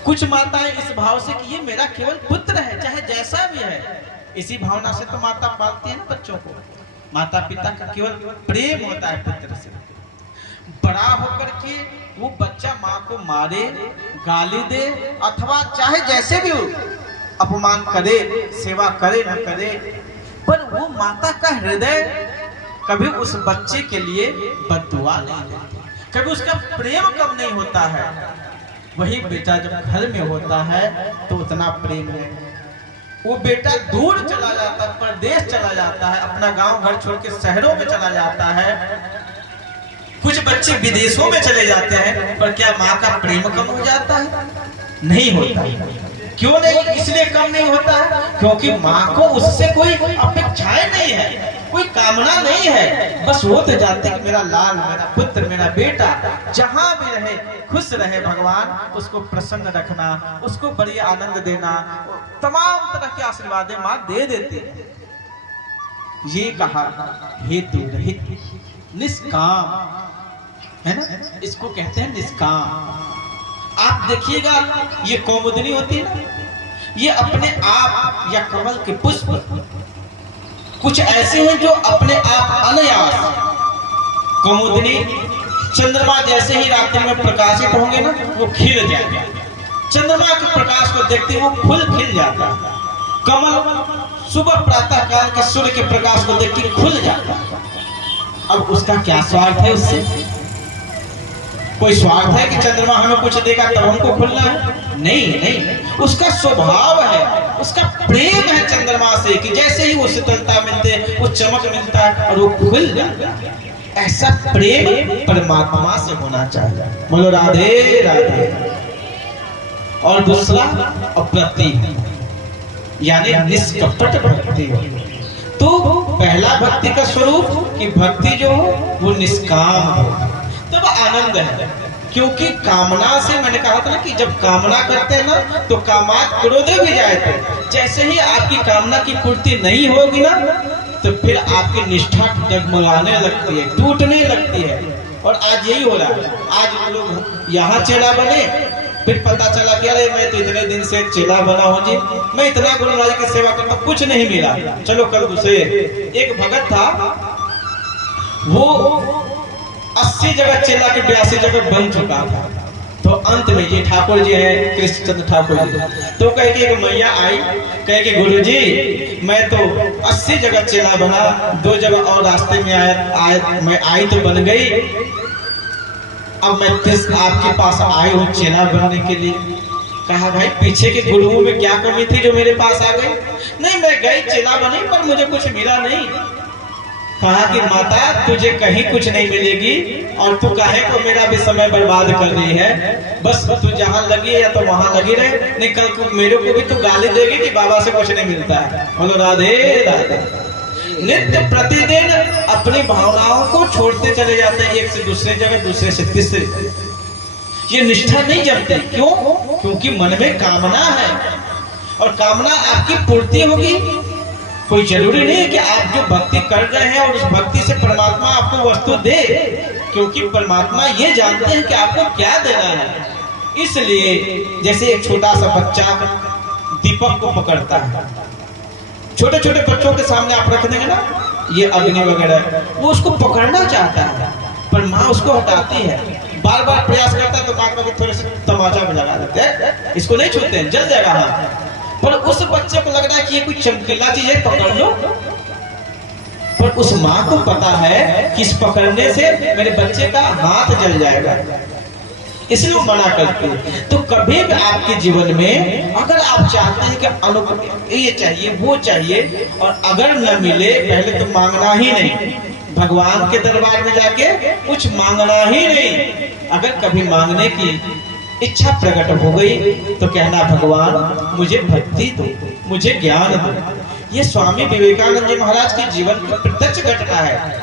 कुछ माताएं इस भाव से कि ये मेरा केवल पुत्र है, चाहे जैसा भी है, इसी भावना से तो माता पालती है ना बच्चों को। माता पिता का केवल प्रेम होता है पुत्र से। बड़ा होकर के वो बच्चा माँ को मारे, गाली दे, अथवा चाहे जैसे भी अपमान करे, सेवा करे न करे, पर वो माता का हृदय कभी उस बच्चे के लिए बद्दुआ नहीं देता, कभी उसका प्रेम कम नहीं होता है। वही बेटा जब घर में होता है तो उतना प्रेम है। वो बेटा दूर चला जाता है, परदेश चला जाता है, अपना गांव घर छोड़ के शहरों में चला जाता है, कुछ बच्चे विदेशों में चले जाते हैं, पर क्या माँ का प्रेम कम हो जाता है? नहीं होता। क्यों नहीं? इसलिए कम नहीं होता है क्योंकि माँ को उससे कोई अपेक्षाएं नहीं है, कोई कामना नहीं है। बस वो तो जानते कि मेरा लाल, मेरा पुत्र, मेरा बेटा जहां भी रहे खुश रहे, भगवान उसको प्रसन्न रखना, उसको बड़ी आनंद देना, तमाम तरह के आशीर्वाद माँ दे देती है। ये कहा हेतु रहित निष्काम है ना, इसको कहते हैं निष्काम। आप देखिएगा ये कौमुदनी होती है ना, ये अपने आप या कमल के पुष्प कुछ ऐसे हैं जो अपने आप अनायास, कौमुदनी चंद्रमा जैसे ही रात्रि में प्रकाशित होंगे ना वो खिल जाएगा, चंद्रमा के प्रकाश को देखते वो फूल खिल जाता है। कमल सुबह प्रातः काल के सूर्य के प्रकाश को देख के खुल जाता है। अब उसका क्या स्वार्थ है? उससे कोई स्वार्थ है कि चंद्रमा हमें कुछ देगा तब हमको खुलना है? नहीं नहीं, उसका स्वभाव है, उसका प्रेम है चंद्रमा से कि जैसे ही वो शीतलता मिलते, वो चमक मिलता है और वो खुल जाता है। ऐसा प्रेम परमात्मा से होना चाहिए। बोलो राधे राधे। और दूसरा अप्रतिम, यानी निष्कपट भक्ति। तो पहला भक्ति का स्वरूप कि भक्ति जो हो वो निष्काम हो, तब आनंद है। क्योंकि कामना से, मैंने कहा था ना कि जब कामना करते हैं ना तो कामात क्रोधे भी जाए थे। जैसे ही आपकी कामना की पूर्ति नहीं होगी ना तो फिर आपकी निष्ठा डगमगाने लगती है, टूटने लगती है। और आज यही हो रहा है। आज लोग यहाँ चेला बने, फिर पता चला कि अरे मैं तो इतने दिन से चेला बना हूँ जी, मैं इतना गुरु महाराज की सेवा करता, कुछ नहीं मिला, चलो कल दूसरे। एक भगत था, वो 80 जगह चेला के 82 जगह बन चुका था। तो अंत में ये ठाकुर जी हैं, कृष्णचंद्र ठाकुर जी, तो कहे कि एक मैया आई, कहे कि गुरु जी मैं तो 80 जगह चेला बना, 2 जगह और रास्ते में मैं आई तो बन गई, अब मैं आपके पास आई हूँ चेला बनने के लिए। कहा भाई पीछे के गुरुओं में क्या कमी थी जो मेरे पास आ गई? नहीं, मैं गई चेला बनी पर मुझे कुछ मिला नहीं। कहा कि माता तुझे कहीं कुछ नहीं मिलेगी और तू काहे को मेरा भी समय बर्बाद कर रही है, बस तू जहाँ लगी है या तो वहां लगी रहे, नहीं कल को मेरे को भी तू गाली देगी कि बाबा से कुछ नहीं मिलता है। बोलो राधे राधे। नित्य प्रतिदिन अपनी भावनाओं को छोड़ते चले जाते हैं, एक से दूसरे जगह, दूसरे से तीसरे। ये निष्ठा नहीं जमती, क्यों? क्योंकि मन में कामना है और कामना आपकी पूर्ति होगी। कोई जरूरी नहीं है कि आप जो भक्ति कर रहे हैं और उस भक्ति से परमात्मा आपको वस्तु दे, क्योंकि परमात्मा ये जानते हैं कि आपको क्या देना है। इसलिए जैसे एक छोटा सा बच्चा दीपक को पकड़ता है, छोटे छोटे बच्चों के सामने आप रख देंगे ना ये अग्नि वगैरह, वो उसको पकड़ना चाहता है पर माँ उसको हटाती है, बार बार प्रयास करता है तो माँ को थोड़े से तमाचा भी लगा देते हैं, इसको नहीं छूते हैं, जल जाएगा हाथ। पर उस बच्चे को लग रहा है कि ये कोई चमकीला चीज है, पकड़ लो, पर उस माँ को पता है कि इस पकड़ने से मेरे बच्चे का हाथ जल जाएगा, इसलिए वो मना करते हैं। तो कभी भी आपके जीवन में अगर आप चाहते हैं कि ये चाहिए वो चाहिए और अगर न मिले, पहले तो मांगना ही नहीं, भगवान के दरबार में जाके कुछ मांगना ही नहीं। अगर कभी मांगने की इच्छा प्रकट हो गई तो कहना भगवान मुझे भक्ति दो, मुझे ज्ञान दो। ये स्वामी विवेकानंद जी महाराज के जीवन की प्रत्यक्ष घटना है।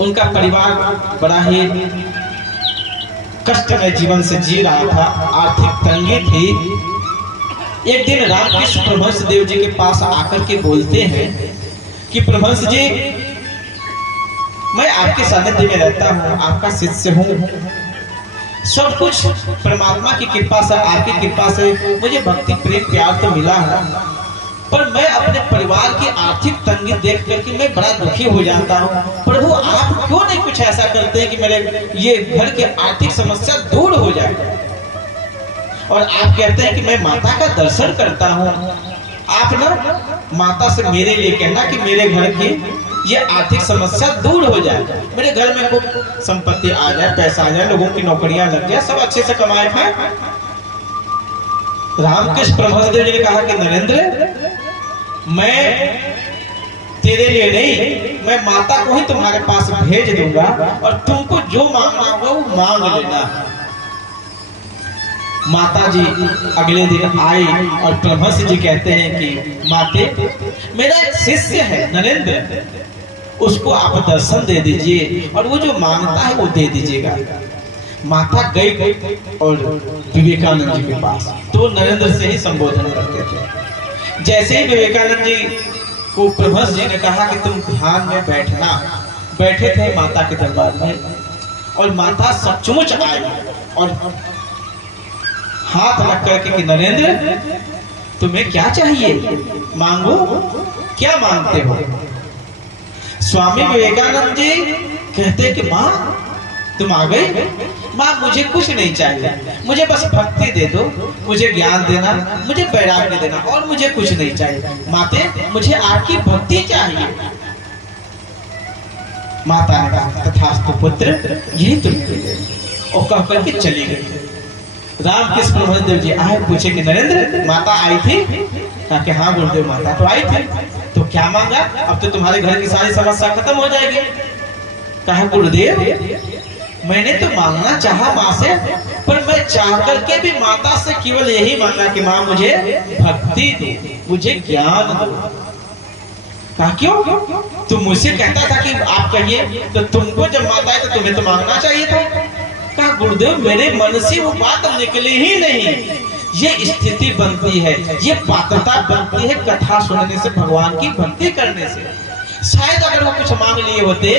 उनका परिवार बड़ा ही कष्टमय जीवन से जी रहा था, आर्थिक तंगी थी। एक दिन रामकृष्ण परमहंस देव जी के पास आकर के बोलते हैं कि परमहंस जी, मैं आपके सानिध्य में रहता हूँ, आपका शिष्य हूँ, सब कुछ परमात्मा की कृपा से, आपकी कृपा से मुझे भक्ति प्रेम प्यार तो मिला है, पर मैं अपने परिवार की आर्थिक तंगी देख करके मैं बड़ा दुखी हो जाता हूँ। प्रभु आप क्यों नहीं कुछ ऐसा करते हैं कि मेरे ये घर की आर्थिक समस्या दूर हो जाए। और आप कहते हैं कि मैं माता का दर्शन करता हूँ, आप ना माता से मेरे लिए कहना कि मेरे घर की ये आर्थिक समस्या दूर हो जाए, मेरे घर में खूब संपत्ति आ जाए, पैसा आ जाए, लोगों की नौकरियां लग जाए, सब अच्छे से कमाए खाए। रामकृष्ण परमहंस देव जी ने कहा कि नरेंद्र, मैं तेरे लिए नहीं, मैं माता को ही तुम्हारे पास भेज दूंगा और तुमको जो मांगना होगा वो मांग लेना। माता जी अगले दिन आई और परमहंस जी कहते हैं कि माते, मेरा एक शिष्य है नरेंद्र, उसको आप दर्शन दे दीजिए और वो जो मांगता है वो दे दीजिएगा। माता गई और विवेकानंद जी के पास, तो नरेंद्र से ही संबोधन करते थे। जैसे ही विवेकानंद जी को परमहंस जी ने कहा कि तुम ध्यान में बैठना, बैठे थे माता के दरबार में और माता सचमुच आई और हाथ रख करके कि नरेंद्र तुम्हें क्या चाहिए, मांगो, क्या मांगते हो। स्वामी विवेकानंद जी कहते कि माँ तुम आ गई, माँ मुझे कुछ नहीं चाहिए, मुझे बस भक्ति दे दो, मुझे ज्ञान देना, मुझे वैराग्य देना और मुझे कुछ नहीं चाहिए। माते मुझे आपकी भक्ति चाहिए। माता ने कहा तथास्तु पुत्र, यही तुम, और कह करके चली गई। रामकृष्ण परमहंस देव जी आए, पूछे कि नरेंद्र माता आई थी? कहा कि हाँ गुरुदेव माता तो आई थी, तो क्या मांगा, अब तो तुम्हारे घर की सारी समस्या खत्म हो जाएगी। कहा गुरुदेव मैंने तो मांगना चाहा माँ से, पर मैं चाह करके भी माता से केवल यही मांगा कि माँ मुझे भक्ति दो, मुझे ज्ञान दो। कहा क्यों? तुम मुझसे कहता था कि आप कहिए, तो तुमको जब माता है तो तुम्हें तो मांगना चाहिए था। कहा गुरुदेव मेरे मन से वो बात निकली ही नहीं। ये स्थिति बनती है, ये पात्रता बनती है कथा सुनने से, भगवान की भक्ति करने से। शायद अगर वो कुछ मांग लिए होते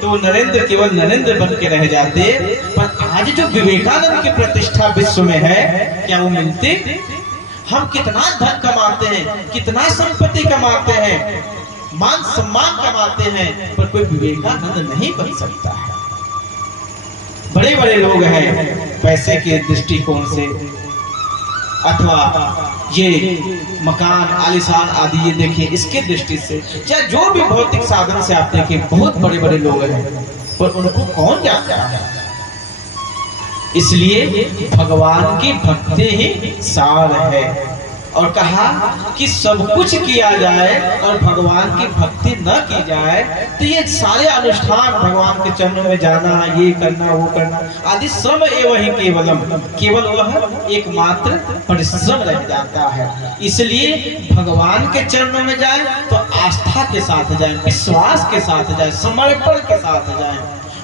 तो नरेंद्र केवल नरेंद्र बन के रह जाते, पर आज जो विवेकानंद की प्रतिष्ठा विश्व में है, क्या वो मिलती? हम कितना धन कमाते हैं, कितना संपत्ति कमाते हैं, मान सम्मान कमाते हैं, पर कोई विवेकानंद नहीं बन सकता है। बड़े बड़े लोग हैं पैसे के दृष्टिकोण से, अथवा ये मकान आलिशान आदि ये देखिए इसके दृष्टि से, चाहे जो भी भौतिक साधन से आप देखिए, बहुत बड़े बड़े लोग हैं, पर उनको कौन जानता है। इसलिए भगवान की भक्ति ही सार है और कहा कि सब कुछ किया जाए और भगवान की भक्ति न की जाए तो ये सारे अनुष्ठान, भगवान के चरणों में जाना, ये करना, वो करना आदि श्रम एवं ही केवलम, केवल वह एकमात्र परिश्रम रह जाता है। इसलिए भगवान के चरणों में जाए तो आस्था के साथ जाए, विश्वास के साथ जाए, समर्पण के साथ जाए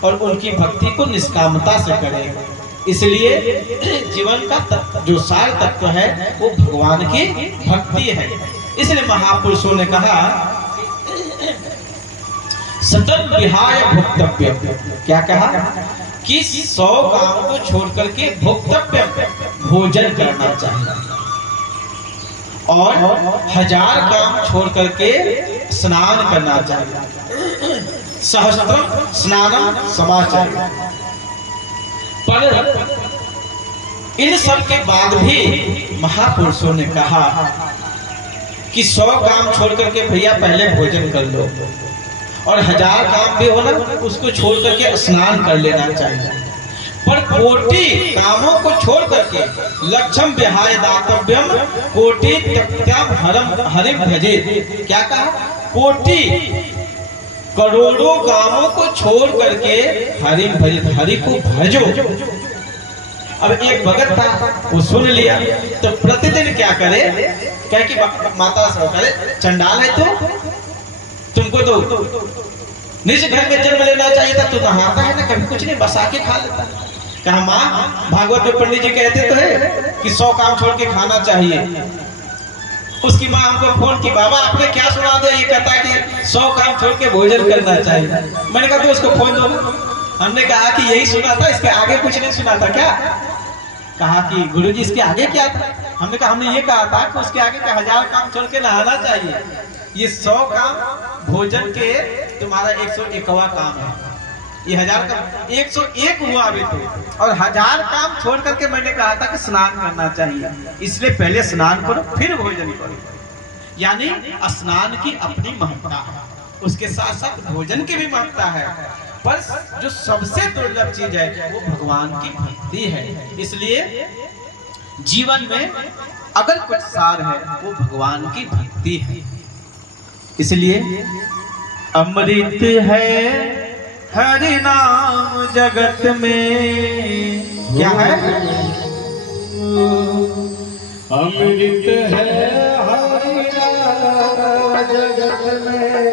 और उनकी भक्ति को निष्कामता से करें। इसलिए जीवन का जो सार तत्व है वो भगवान की भक्ति है। इसलिए महापुरुषों ने कहा सतत विहाय भोक्तव्य, क्या कहा कि 100 काम को छोड़ करके भोक्तव्य भोजन करना चाहिए और 1000 काम छोड़ करके स्नान करना चाहिए। सहस्त्रम स्नानम समाचार। पर इन सब के बाद भी महापुरुषों ने कहा कि 100 काम छोड़ करके भैया पहले भोजन कर लो और 1000 काम भी हो ना उसको छोड़ करके स्नान कर लेना चाहिए। पर कोटि कामों को छोड़ करके लक्ष्यम विहाय दातव्यम कोटि त्यक्त्याम हरिम भजे। क्या कहा? कोटि करोड़ों कामों को छोड़ करके हरि को भजो। अब एक भगत था, वो सुन लिया तो प्रतिदिन क्या करे, कहे कि माता से करे चंडाल है तो तुमको तो निज घर में जन्म लेना चाहिए था, तू नहाता है ना, कभी कुछ नहीं बसा के खा लेता। कहा माँ भागवत में पंडित जी कहते तो है कि 100 काम छोड़ के खाना चाहिए। उसकी माँ हमको फोन की, बाबा आपने क्या सुना दो, ये कहता है कि 100 काम छोड़ के भोजन करना चाहिए। मैंने कहा तो उसको फोन दो। हमने कहा कि यही सुना था, इसके आगे कुछ नहीं सुना था क्या? कहा कि गुरुजी इसके आगे क्या था? हमने कहा हमने ये कहा था कि उसके आगे का 1000 काम छोड़ के नहाना चाहिए। ये 100 काम भोजन के तुम्हारा 101वां काम है। ये 1000 का 101 हुआ अभी तो, और 1000 काम छोड़ करके मैंने कहा था कि स्नान करना चाहिए। इसलिए पहले स्नान करो फिर भोजन करो। यानी स्नान की अपनी महत्ता है, उसके साथ साथ भोजन की भी महत्ता है। पर जो सबसे दुर्लभ चीज है वो भगवान की भक्ति है। इसलिए जीवन में अगर कुछ सार है वो भगवान की भक्ति है। इसलिए अमृत है हरि नाम जगत में, क्या है? अमृत है हरि नाम जगत में,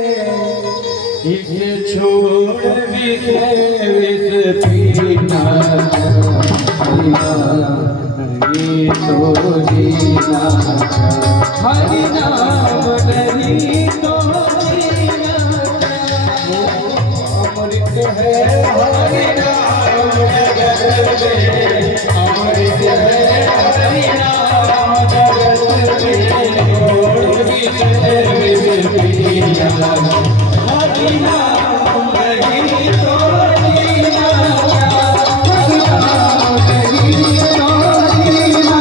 इसे छोड़ विष पीना नहीं तो जीना, हरि नाम नहीं तो जीना। अमृत है हरि नाम जगत में, अमृत है हरि नाम जगत में, छोड़ विष पीना हरि नाम नहीं तो जीना, हरि नाम नहीं तो जीना।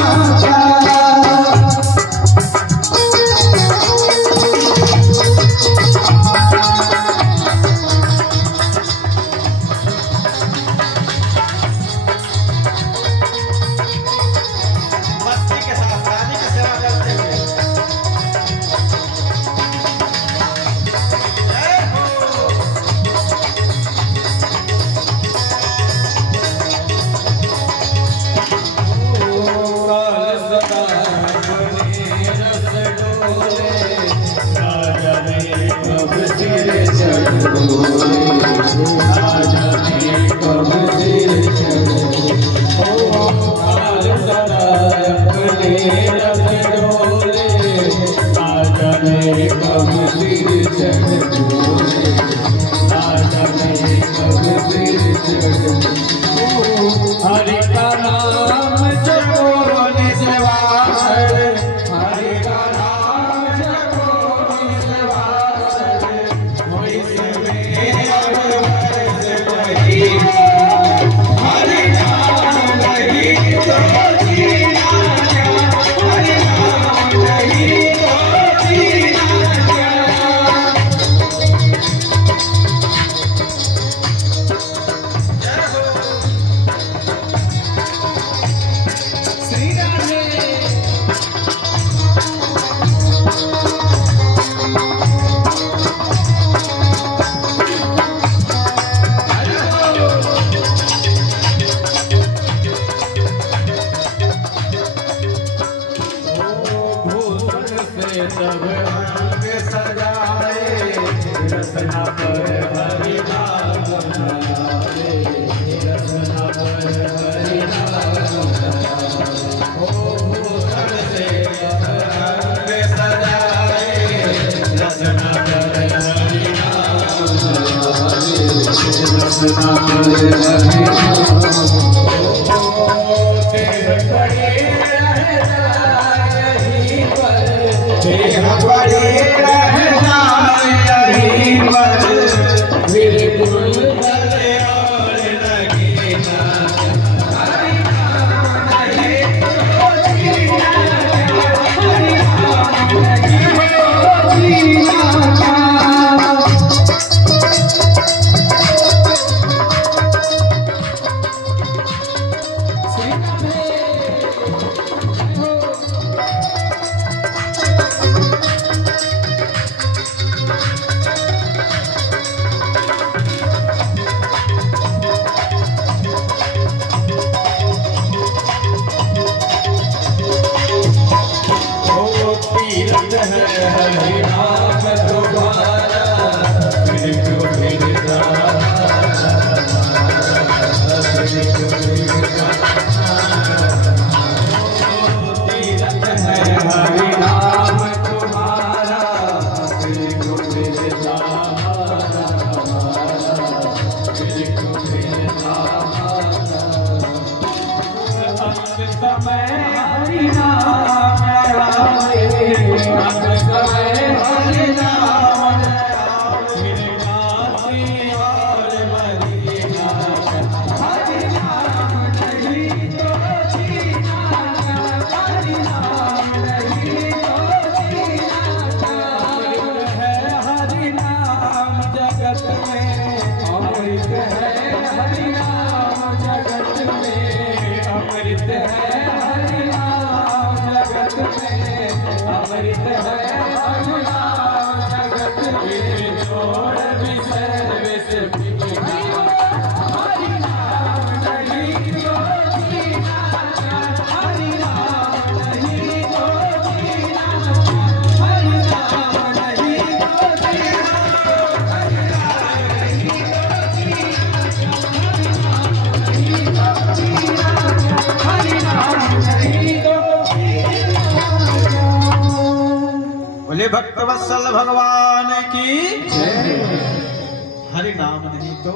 हरि का नाम जपो निस्वार्थ, हरि का नाम जपो निस्वार्थ, कोई हरि नाम नहीं तो जीना, हरि नाम नहीं तो जीना। से सब अंग सजाए, रसना पर हरि नाम गाए, रसना पर हरि नाम गाए। ओ भूषण से अंग सजाए, रसना पर हरि नाम गाए, रसना पर हरि नाम भक्तवत्सल भगवान की हरि नाम नहीं तो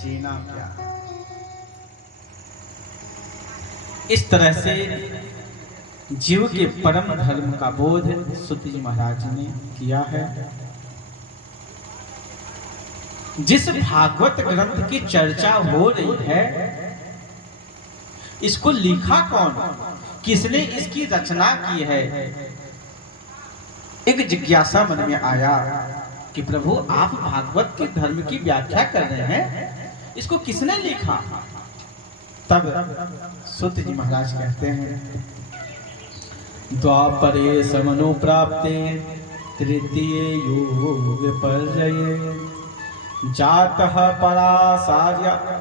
जीना क्या। इस तरह से जीव के परम धर्म का बोध सूत जी महाराज ने किया है। जिस भागवत ग्रंथ की चर्चा हो रही है, इसको लिखा कौन, किसने इसकी रचना की है। एक जिज्ञासा मन में आया कि प्रभु आप भागवत के धर्म की व्याख्या कर रहे हैं, इसको किसने लिखा। तब सूत जी महाराज कहते हैं, द्वापरे समनो प्राप्ते तृतीय युग पर्यये जातः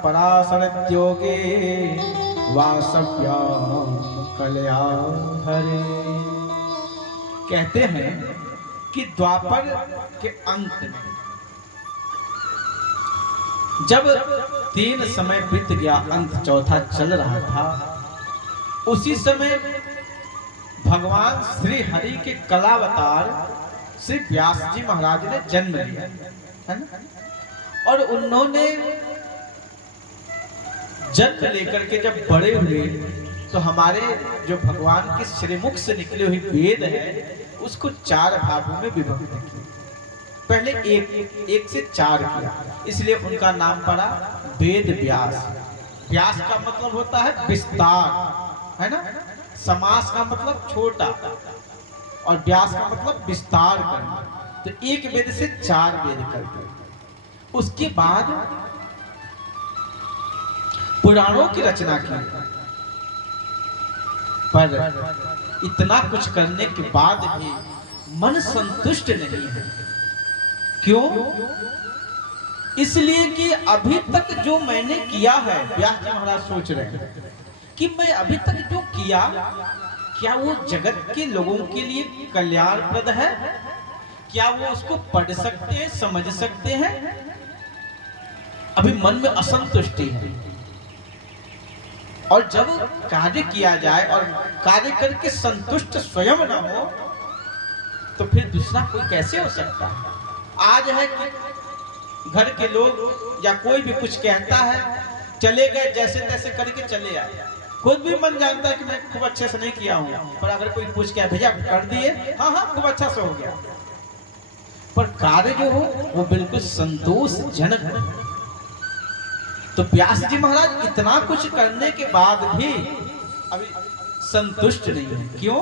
पराशरत्योगे वासव्या कलया हरे। कहते हैं कि द्वापर के अंत में जब 3 समय बीत गया, अंत चौथा चल रहा था, उसी समय भगवान श्री हरि के कलावतार श्री व्यास जी महाराज ने जन्म लिया, है ना। और उन्होंने जन्म लेकर के जब बड़े हुए तो हमारे जो भगवान के श्रीमुख से निकले हुए वेद है उसको 4 भागों में विभक्त किया। पहले एक से 4 किया, इसलिए उनका नाम पड़ा वेद व्यास। व्यास का मतलब होता है विस्तार, है ना। समास का मतलब छोटा और व्यास का मतलब विस्तार करना। तो एक वेद से 4 वेद करते। उसके बाद पुराणों की रचना की, पर इतना कुछ करने के बाद भी मन संतुष्ट नहीं है। क्यों? इसलिए कि अभी तक जो मैंने किया है, व्यास जी महाराज सोच रहे हैं कि मैं अभी तक जो किया क्या वो जगत के लोगों के लिए कल्याणप्रद है? क्या वो उसको पढ़ सकते हैं, समझ सकते हैं? अभी मन में असंतुष्टि है। और जब कार्य किया जाए और कार्य करके संतुष्ट स्वयं न हो तो फिर दूसरा कोई कैसे हो सकता है? आज है कि घर के लोग या कोई भी कुछ कहता है, चले गए, जैसे तैसे करके चले आए। खुद भी मन जानता है कि मैं खूब अच्छे से नहीं किया हूं, पर अगर कोई पूछ के भैया कर दिए, हाँ हाँ खूब अच्छा से हो गया, पर कार्य जो हो वो बिल्कुल संतोषजनक है। तो व्यास जी महाराज इतना कुछ करने के बाद भी अभी संतुष्ट नहीं है। क्यों?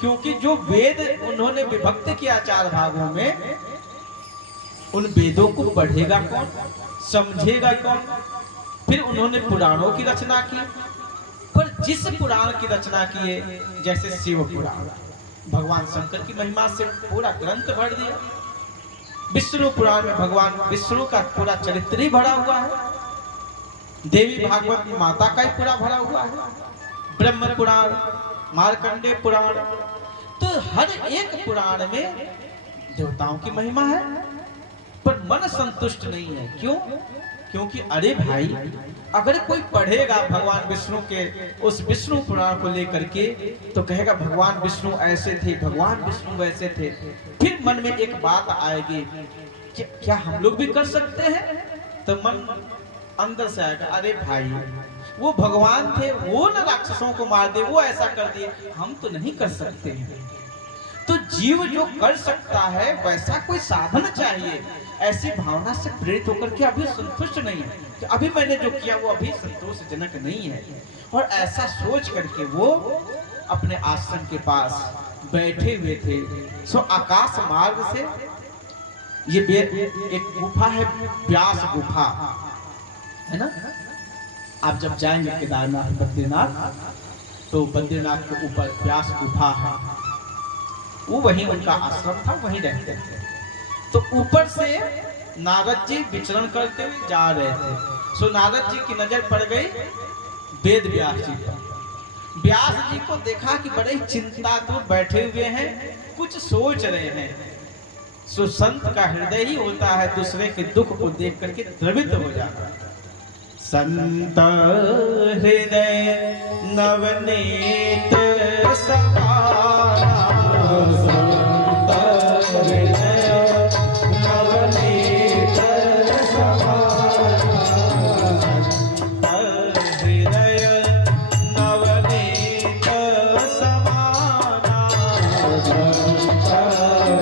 क्योंकि जो वेद उन्होंने विभक्त किया 4 भागों में, उन वेदों को पढ़ेगा कौन, समझेगा कौन? फिर उन्होंने पुराणों की रचना की, पर जिस पुराण की रचना किए, जैसे शिव पुराण, भगवान शंकर की महिमा से पूरा ग्रंथ भर दिया। विष्णु पुराण में भगवान विष्णु का पूरा चरित्र ही भरा हुआ है। देवी भागवत माता का ही पूरा भरा हुआ है। ब्रह्म पुराण, मार्कंडेय पुराण, तो हर एक पुराण में देवताओं की महिमा है, पर मन संतुष्ट नहीं है। क्यों? क्योंकि अरे भाई, अगर कोई पढ़ेगा भगवान विष्णु के उस विष्णु पुराण को लेकर के तो कहेगा भगवान विष्णु ऐसे थे, भगवान विष्णु वैसे थे। फिर मन में एक बात आएगी कि क्या हम लोग भी कर सकते हैं? तो मन अंदर से आएगा, अरे भाई वो भगवान थे, वो न राक्षसों को मार दे, वो ऐसा कर दिए, हम तो नहीं कर सकते हैं। तो जीव जो कर सकता है वैसा कोई साधन चाहिए। ऐसी भावना से प्रेरित होकर के अभी संतुष्ट नहीं है कि अभी मैंने जो किया वो अभी संतोषजनक नहीं है, और ऐसा सोच करके वो अपने आश्रम के पास बैठे हुए थे। सो आकाश मार्ग से ये एक गुफा है, व्यास गुफा है ना। आप जब जाएंगे केदारनाथ, बद्रीनाथ, तो बद्रीनाथ के ऊपर व्यास गुफा है, वो वहीं उनका आश्रम था, वहीं रहते थे। तो ऊपर से नारद जी विचरण करते हुए जा रहे थे। सो नारद जी की नजर पड़ गई वेद व्यास जी पर। व्यास जी को देखा कि बड़े चिंतातुर बैठे हुए हैं, कुछ सोच रहे हैं। सो संत का हृदय ही होता है दूसरे के दुख को देख करके द्रवित हो जाता है। संत हृदय नवनीत समाना, संत हृदय नवनीत समाना, संत हृदय नवनीत समाना, संत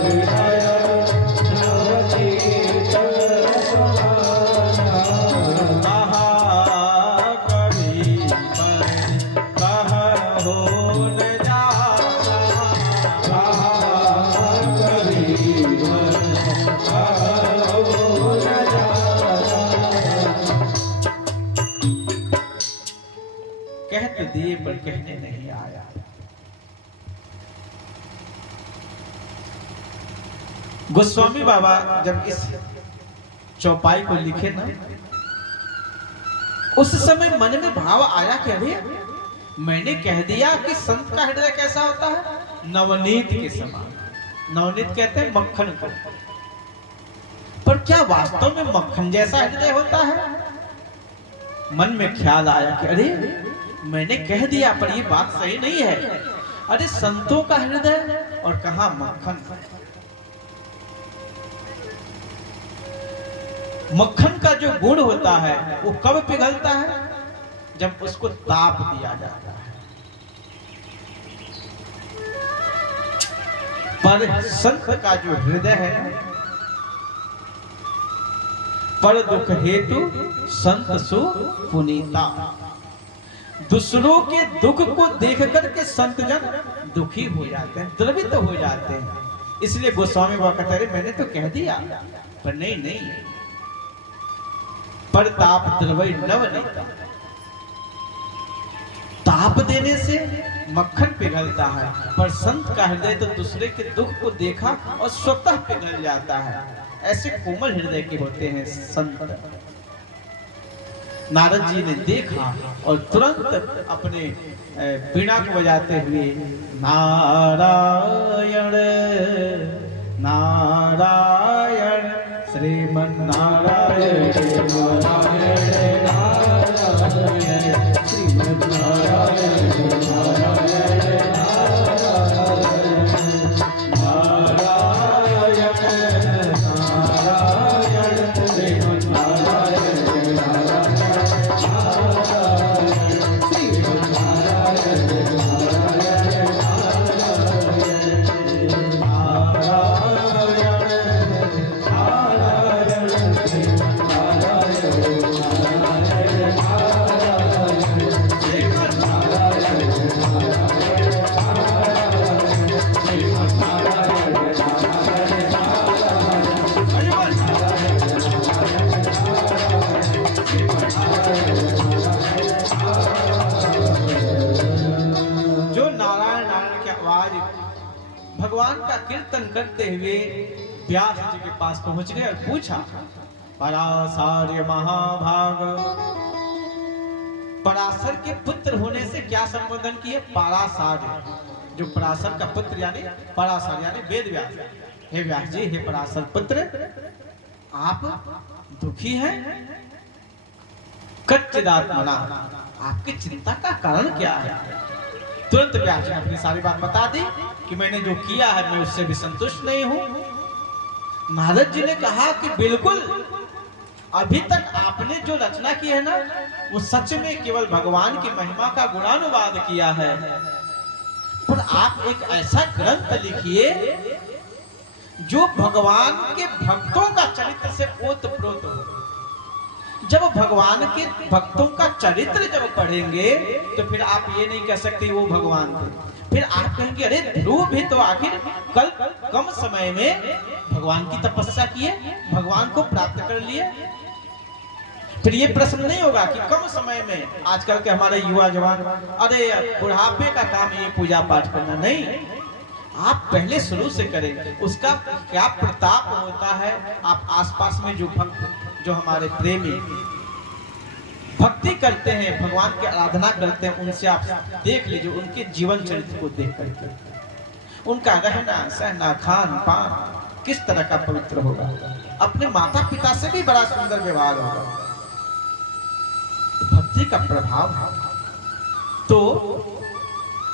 हृदय नवनीत समाना। कह तो दिए पर कहने नहीं आया। गोस्वामी बाबा जब इस चौपाई को लिखे ना, उस समय मन में भाव आया कि अरे मैंने कह दिया कि संत का हृदय कैसा होता है, नवनीत के समान। नवनीत कहते हैं मक्खन को, पर क्या वास्तव में मक्खन जैसा हृदय होता है? मन में ख्याल आया कि अरे मैंने कह दिया पर ये बात सही नहीं है। अरे संतों का हृदय और कहां मक्खन। मक्खन का जो गुण होता है वो कब पिघलता है? जब उसको ताप दिया जाता है। पर संत का जो हृदय है, पर दुख हेतु संत सु पुनीता। दूसरों के दुख को देख करके संत जन दुखी हो जाते हैं, द्रवित हो जाते हैं। इसलिए गोस्वामी बाबा कहते हैं मैंने तो कह दिया, पर नहीं, पर ताप द्रवई नवनीता। ताप देने से मक्खन पिघलता है, पर संत का हृदय तो दूसरे के दुख को देखा और स्वतः पिघल जाता है। ऐसे कोमल हृदय के होते हैं संत। नारद जी ने देखा और तुरंत अपने वीणा को बजाते हुए नारायण नारायण श्रीमन नारायण नारायण नारायण श्रीमन नारायण नारायण भगवान का कीर्तन करते हुए व्यास जी के पास पहुंच गए और पूछा, पराशर महाभाग, पराशर के पुत्र होने से क्या संबोधन किए? पराशर, जो पराशर का पुत्र यानी पराशर यानी वेद व्यास। हे व्यास जी, हे पराशर पुत्र, आप दुखी हैं? कच्चिदात्मना, आपकी चिंता का कारण क्या है? तुरंत व्यास जी ने अपनी सारी बात बता दी कि मैंने जो किया है मैं उससे भी संतुष्ट नहीं हूं। नारद जी ने कहा कि बिल्कुल, अभी तक आपने जो रचना की है ना, वो सच में केवल भगवान की महिमा का गुणानुवाद किया है, पर आप एक ऐसा ग्रंथ लिखिए जो भगवान के भक्तों का चरित्र से ओतप्रोत हो। जब भगवान के भक्तों का चरित्र जब पढ़ेंगे तो फिर आप ये नहीं कह सकते वो भगवान थे, फिर आप कहेंगे अरे ध्रुव भी तो आखिर कल कम समय में भगवान की तपस्या किए, भगवान को प्राप्त कर लिए। फिर ये प्रश्न नहीं होगा कि कम समय में आजकल के हमारे युवा जवान, अरे बुढ़ापे का काम ये पूजा पाठ करना, नहीं, आप पहले शुरू से करें, उसका क्या प्रताप होता है। आप आसपास में जो भक्त, जो हमारे प्रेमी भक्ति करते हैं, भगवान की आराधना करते हैं, उनसे आप देख लीजिए, उनके जीवन चरित्र को देख करके उनका रहना सहना खान पान किस तरह का पवित्र होगा। अपने माता पिता से भी बड़ा सुंदर व्यवहार होगा। भक्ति का प्रभाव है। तो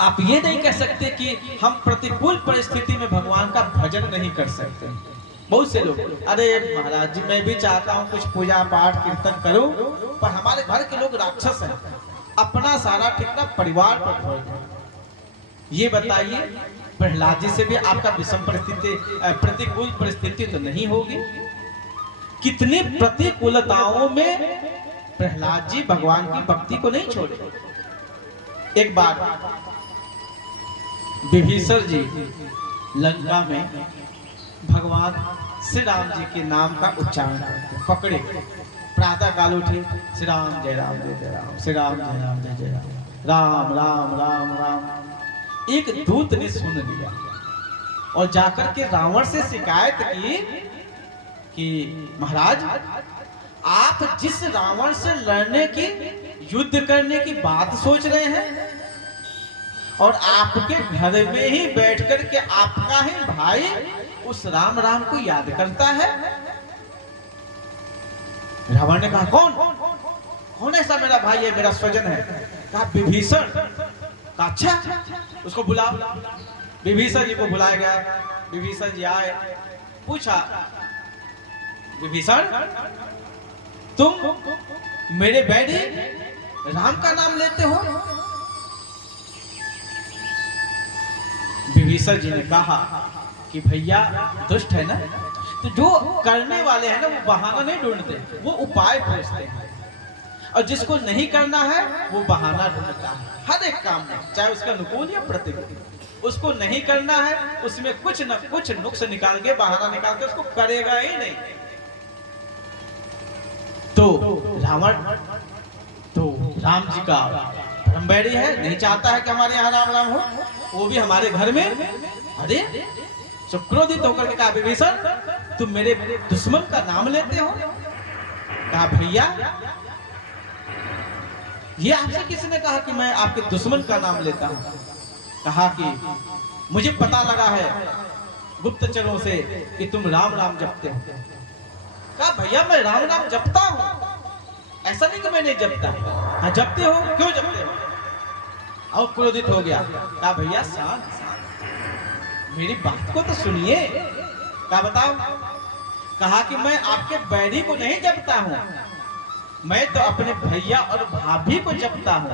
आप ये नहीं कह सकते कि हम प्रतिकूल परिस्थिति में भगवान का भजन नहीं कर सकते। बहुत से लोग, अरे महाराज जी मैं भी चाहता हूँ कुछ पूजा पाठ कीर्तन करूं, पर हमारे घर के लोग राक्षस हैं, अपना सारा ठिकाना परिवार पर छोड़ दें। ये बताइए, प्रहलाद जी से भी आपका विषम परिस्थिति, प्रतिकूल परिस्थिति तो नहीं होगी? कितनी प्रतिकूलताओं में प्रहलाद जी भगवान की भक्ति को नहीं छोड़े। एक बार विभीषण जी लंका में भगवान श्री राम जी के नाम का उच्चारण करते, पकड़े, प्रातः काल उठे, श्री राम जय राम जय जय राम, श्री राम जय राम जय जय राम, राम राम राम राम। एक दूत ने सुन लिया और जाकर के रावण से शिकायत की कि महाराज, आप जिस रावण से लड़ने की, युद्ध करने की बात सोच रहे हैं और आपके घर में ही बैठ कर के आपका ही भाई उस राम राम को याद करता है। रावण ने कहा, कौन कौन ऐसा मेरा भाई है, मेरा स्वजन है? कहा विभीषण। कहा अच्छा, उसको बुलाओ। विभीषण जी को बुलाया गया। विभीषण जी आए, पूछा, विभीषण तुम मेरे बैरी राम का नाम लेते हो? विभीषण जी ने कहा कि भैया दुष्ट है ना, तो जो करने वाले हैं ना वो बहाना नहीं ढूंढते, वो उपाय खोजते हैं, और जिसको नहीं करना है वो बहाना ढूंढता है हर एक काम में, चाहे उसका अनुकूल या प्रतिकूल। उसको नहीं करना है, उसमें कुछ न कुछ नुक्स निकाल के, बहाना निकाल के उसको करेगा ही नहीं। तो रावण तो राम जी का ब्रह्मबैरी है, नहीं चाहता है कि हमारे यहाँ राम राम हो, वो भी हमारे घर में। अरे क्रोधित होकर के कहा, विभीषण तुम मेरे दुश्मन का नाम लेते हो? कहा भैया ये आपसे किसने कहा कि मैं आपके दुश्मन का नाम लेता हूं? कहा कि मुझे पता लगा है गुप्तचरों से कि तुम राम राम जपते हो। कहा भैया मैं राम राम जपता हूं, ऐसा नहीं कि मैं नहीं जपता। हाँ जपते हो, क्यों जपते हो? और क्रोधित हो गया। कहा भैया शांत शांत, मेरी बात को तो सुनिए। क्या बताओ? कहा कि मैं आपके बैरी को नहीं जपता हूं, मैं तो अपने भैया और भाभी को जपता हूं।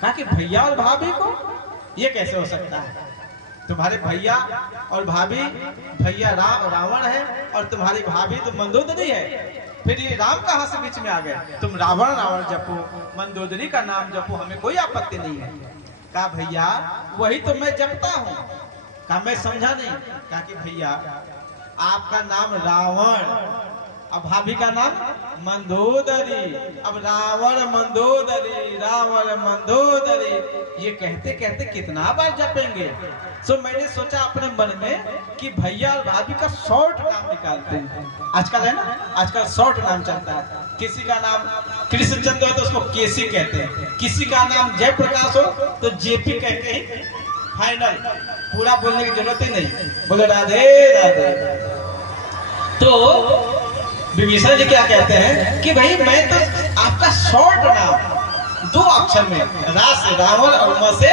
कहा कि भैया और भाभी को? ये कैसे हो सकता है? तुम्हारे भैया और भाभी, भैया राम रावण है और तुम्हारी भाभी तो मंदोदरी है, फिर ये राम कहां से बीच में आ गए? तुम रावण रावण जपो, मंदोदरी का नाम जपो, हमें कोई आपत्ति नहीं है। कहा भैया वही तो मैं जपता हूं। कहा मैं समझा नहीं। कहा कि भैया आपका नाम रावण, अब भाभी का नाम मंदोदरी, अब रावण मंदोदरी, रावण मंदोदरी, ये कहते कहते कितना बार जपेंगे? सो मैंने सोचा अपने मन में कि भैया और भाभी का शॉर्ट नाम निकालते हैं। आजकल है ना, आजकल शॉर्ट नाम चलता है। किसी का नाम कृष्णचंद्र हो तो उसको केसी कहते हैं, किसी का नाम जयप्रकाश हो तो जेपी कहते हैं। फाइनल, पूरा बोलने की जरूरत ही नहीं। बोलो राधे राधे। तो विभीषण जी क्या कहते हैं कि भाई मैं तो आपका शॉर्ट नाम 2 अक्षर में, रा से रावण और म से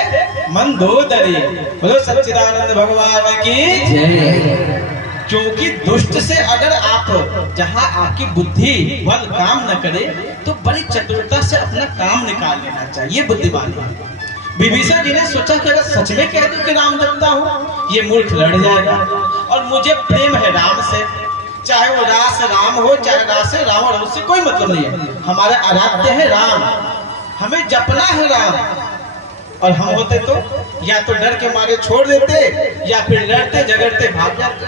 मंदोदरी। बोलो सच्चिदानंद भगवान की जय। क्योंकि दुष्ट से अगर आप, जहां आपकी बुद्धि बल काम न करे तो बड़ी चतुरता से अपना काम निकाल लेना चाहिए, बुद्धिमानी। विभीषण जी ने सोचा कि अगर सच में कह दूं कि राम जपता हूं, ये मूर्ख लड़ जाएगा। और मुझे प्रेम है राम से, चाहे वो रास राम हो चाहे रास रावण हो, उससे कोई मतलब नहीं है। हमारे आराध्य है राम, हमें जपना है राम। और हम होते तो या तो डर के मारे छोड़ देते या फिर लड़ते झगड़ते भाग जाते,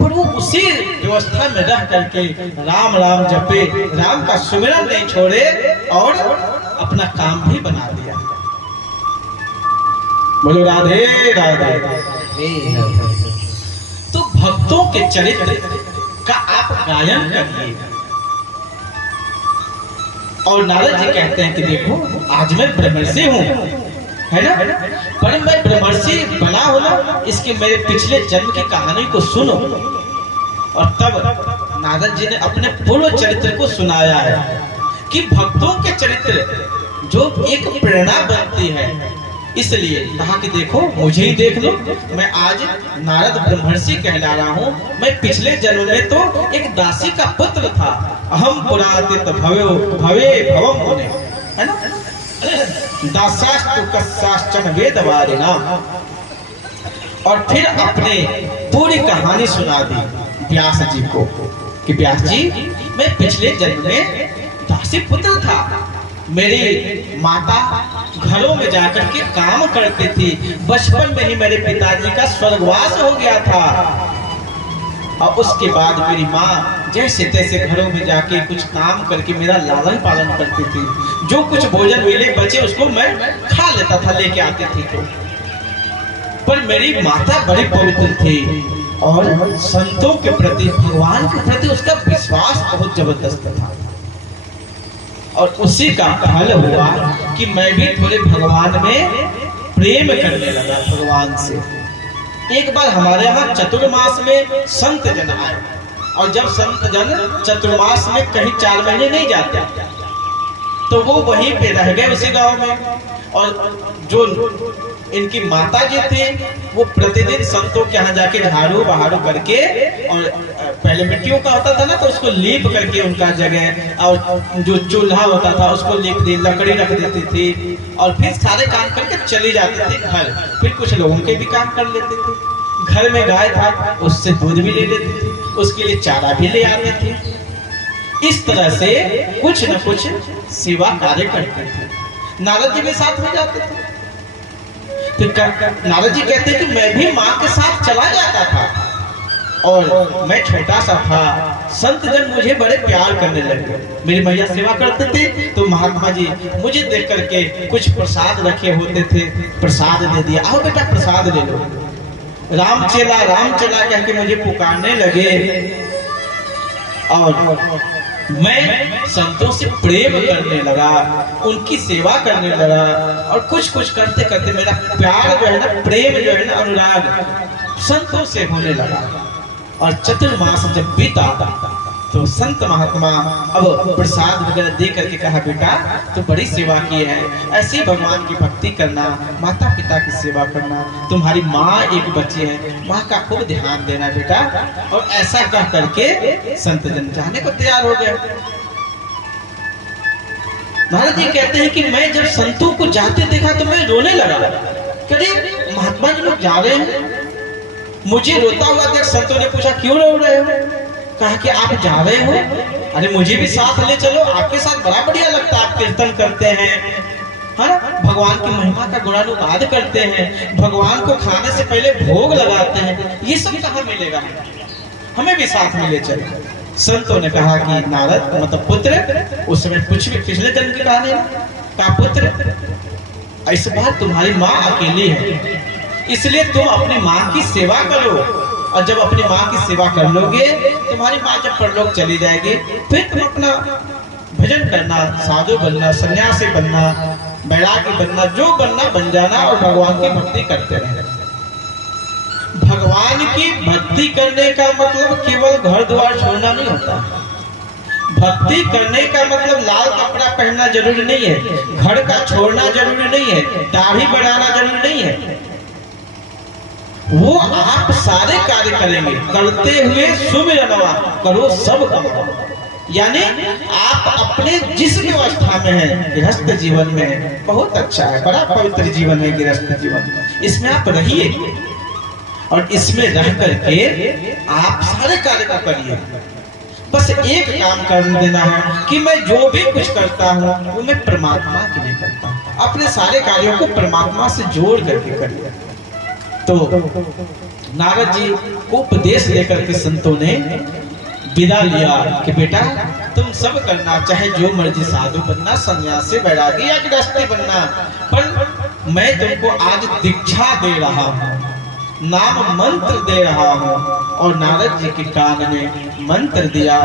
पर वो उसी व्यवस्था में रह करके राम राम जपे, राम का सुमिरन नहीं छोड़े और अपना काम भी बना दिया। बोलो राधे राधे। तो भक्तों के चरित्र का आप गायन करिए। और नारद जी कहते हैं कि देखो आज मैं ब्रह्मर्षि हूँ, है ना, पर मैं ब्रह्मर्षि बना हो ना, इसके मेरे पिछले जन्म की कहानी को सुनो। और तब नारद जी ने अपने पूर्व चरित्र को सुनाया है कि भक्तों के चरित्र जो एक प्रेरणा बनती है। इसलिए कहा कि देखो मुझे ही देख लो, मैं आज नारद ब्रह्मर्षि कहला रहा हूँ। मैं पिछले जन्म में तो एक दासी का पुत्र था। अहम पुरातित भवो भवे भवम मुने, है ना, दासास्तु कस्साश्चन वेदवादिना। और फिर अपने पूरी कहानी सुना दी व्यास जी को कि व्यास जी मैं पिछले जन्म में दासी पुत्र था। मेरी माता घरों में जाकर के काम करती थी। बचपन में ही मेरे पिताजी का स्वर्गवास हो गया था और उसके बाद मेरी माँ जैसे तैसे घरों में जाके कुछ काम करके मेरा लालन पालन करती थी। जो कुछ भोजन मिले बचे उसको मैं खा लेता था, लेके आती थी। तो पर मेरी माता बड़ी पवित्र थी और संतों के प्रति, भगवान के प्रति उसका विश्वास बहुत जबरदस्त था। और उसी का फल हुआ कि मैं भी थोड़े भगवान में प्रेम करने लगा भगवान से। एक बार हमारे यहाँ चतुर्मास में संत जन आए, और जब संत जन चतुर्मास में कहीं 4 महीने नहीं जाते तो वो वहीं पे रह गए उसी गांव में। और जो इनकी माता जी थे वो प्रतिदिन संतों के यहाँ जाके झाड़ू बहारू करके, और पहले मिट्टियों का होता था ना तो उसको लीप करके उनका जगह, और जो चूल्हा होता था उसको लीप दी, लकड़ी रख देती थी, और फिर सारे काम करके चली जाती थी घर। फिर कुछ लोगों के भी काम कर लेते थे। घर में गाय था उससे दूध भी ले लेती थी, उसके लिए चारा भी ले आती थी। इस तरह से कुछ न कुछ सेवा कार्य करते थे। नारद जी भी साथ में जाते थे। तो नारद जी कहते कि मैं भी माँ के साथ चला जाता था, और मैं छोटा सा था, संत जन मुझे बड़े प्यार करने लगे। मेरी मैया सेवा करते थे तो महात्मा जी मुझे देख करके कुछ प्रसाद रखे होते थे, प्रसाद दे दिया, आओ बेटा प्रसाद ले लो। राम चला कह के मुझे पुकारने लगे। और मैं संतों से प्रेम करने लगा, उनकी सेवा करने लगा, और कुछ कुछ करते करते मेरा प्यार जो है ना, प्रेम जो है ना, अनुराग संतों से होने लगा। और चतुर्मास जब बीता तो संत महात्मा अब प्रसाद वगैरह दे करके कहा, बेटा तो बड़ी सेवा की है, ऐसी भगवान की भक्ति करना, माता पिता की सेवा करना, तुम्हारी माँ एक बच्ची है, माँ का खूब ध्यान देना बेटा। और ऐसा कह करके संत जन जाने को तैयार हो गए। नारद जी कहते हैं कि मैं जब संतों को जाते देखा तो मैं रोने लगा। करीब महात्मा जी लोग जा रहे हैं, मुझे रोता हुआ देख संतों ने पूछा क्यों रो रहे हो? कहा कि आप जा रहे हो, अरे मुझे भी साथ ले चलो, आपके साथ बड़ा बढ़िया लगता है, आप कीर्तन करते हैं, है ना, भगवान की महिमा का गुणानुवाद करते हैं, भगवान को खाने से पहले भोग लगाते हैं, ये सब कहाँ मिलेगा, हमें भी साथ में ले चलो। संतों ने कहा कि नारद मतलब पुत्र, उस समय कुछ भी पिछले जन्म की कहानी है, कहा पुत्र इस बार तुम्हारी माँ अकेली है, इसलिए तुम अपनी माँ की सेवा करो, और जब अपनी माँ की सेवा कर लोगे, तुम्हारी माँ जब परलोक चली जाएगी, फिर तुम अपना भजन करना, साधु बनना, सन्यासी बनना, बैरागी बनना, जो बनना बन जाना, और भगवान की भक्ति करते रहना। भगवान की भक्ति करने का मतलब केवल घर द्वार छोड़ना नहीं होता। भक्ति करने का मतलब लाल कपड़ा पहनना जरूरी नहीं है, घर का छोड़ना जरूरी नहीं है, दाढ़ी बढ़ाना जरूरी नहीं है। वो आप सारे कार्य करेंगे, करते हुए सुमिरनवा करो सब काम। यानी आप अपने जिस व्यवस्था में है, गृहस्थ जीवन में बहुत अच्छा है, बड़ा पवित्र जीवन है गृहस्थ जीवन, इसमें आप रहिए और इसमें रह करके आप सारे कार्य को करिए। बस एक काम कर देना है कि मैं जो भी कुछ करता हूँ वो मैं परमात्मा के लिए करता हूँ, अपने सारे कार्यों को परमात्मा से जोड़ करके करिए। तो नारद जी को उपदेश लेकर के संतों ने विदा लिया कि बेटा तुम सब करना, चाहे जो मर्जी, साधु बनना, सन्यासी, बैरागी या गृहस्थी बनना, पर मैं तुमको आज दीक्षा दे रहा हूँ, नाम मंत्र दे रहा हूँ। और नारद जी के कान ने मंत्र दिया,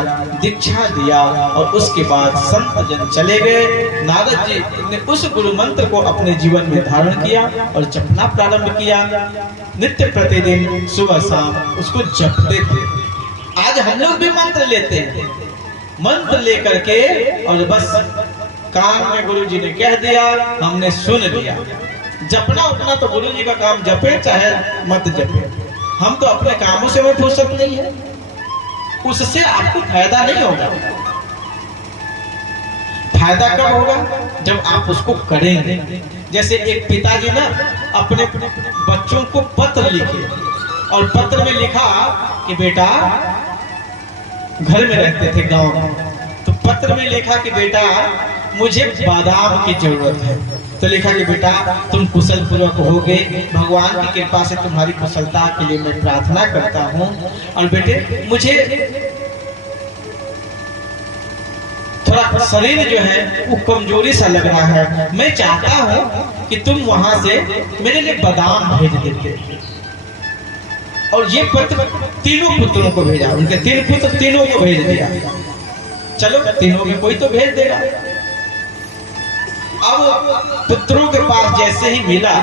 दीक्षा दिया, और उसके बाद संत जन चले गए। नारद जी ने उस गुरु मंत्र को अपने जीवन में धारण किया और जपना प्रारंभ किया। नित्य प्रतिदिन सुबह शाम उसको जपते थे। आज हम लोग भी मंत्र लेते हैं, मंत्र लेकर के, और बस कान में गुरु जी ने कह दिया, हमने सुन लिया। जपना उतना तो गुरु जी का काम, जपे चाहे मत जपे, हम तो अपने कामों से वो फुर्सत नहीं है, उससे आपको फायदा नहीं होगा। फायदा कब होगा? जब आप उसको करेंगे। जैसे एक पिताजी ना अपने बच्चों को पत्र लिखे, और पत्र में लिखा कि बेटा, घर में रहते थे गांव में, तो पत्र में लिखा कि बेटा मुझे बादाम की जरूरत है, तो लिखा कि बेटा तुम कुशल पूर्वक हो गए, भगवान की कृपा से तुम्हारी कुशलता के लिए मैं प्रार्थना करता हूँ, और बेटे मुझे थोड़ा शरीर जो है वो कमजोरी सा लग रहा है, मैं चाहता हूँ कि तुम वहां से मेरे लिए बादाम भेज देते। और ये पत्र तीनों पुत्रों को भेजा, उनके 3 पुत्र, तीनों को भेज दिया। चलो तीनों के कोई तो भेज देगा। अब पुत्रों के पास जैसे ही मिला,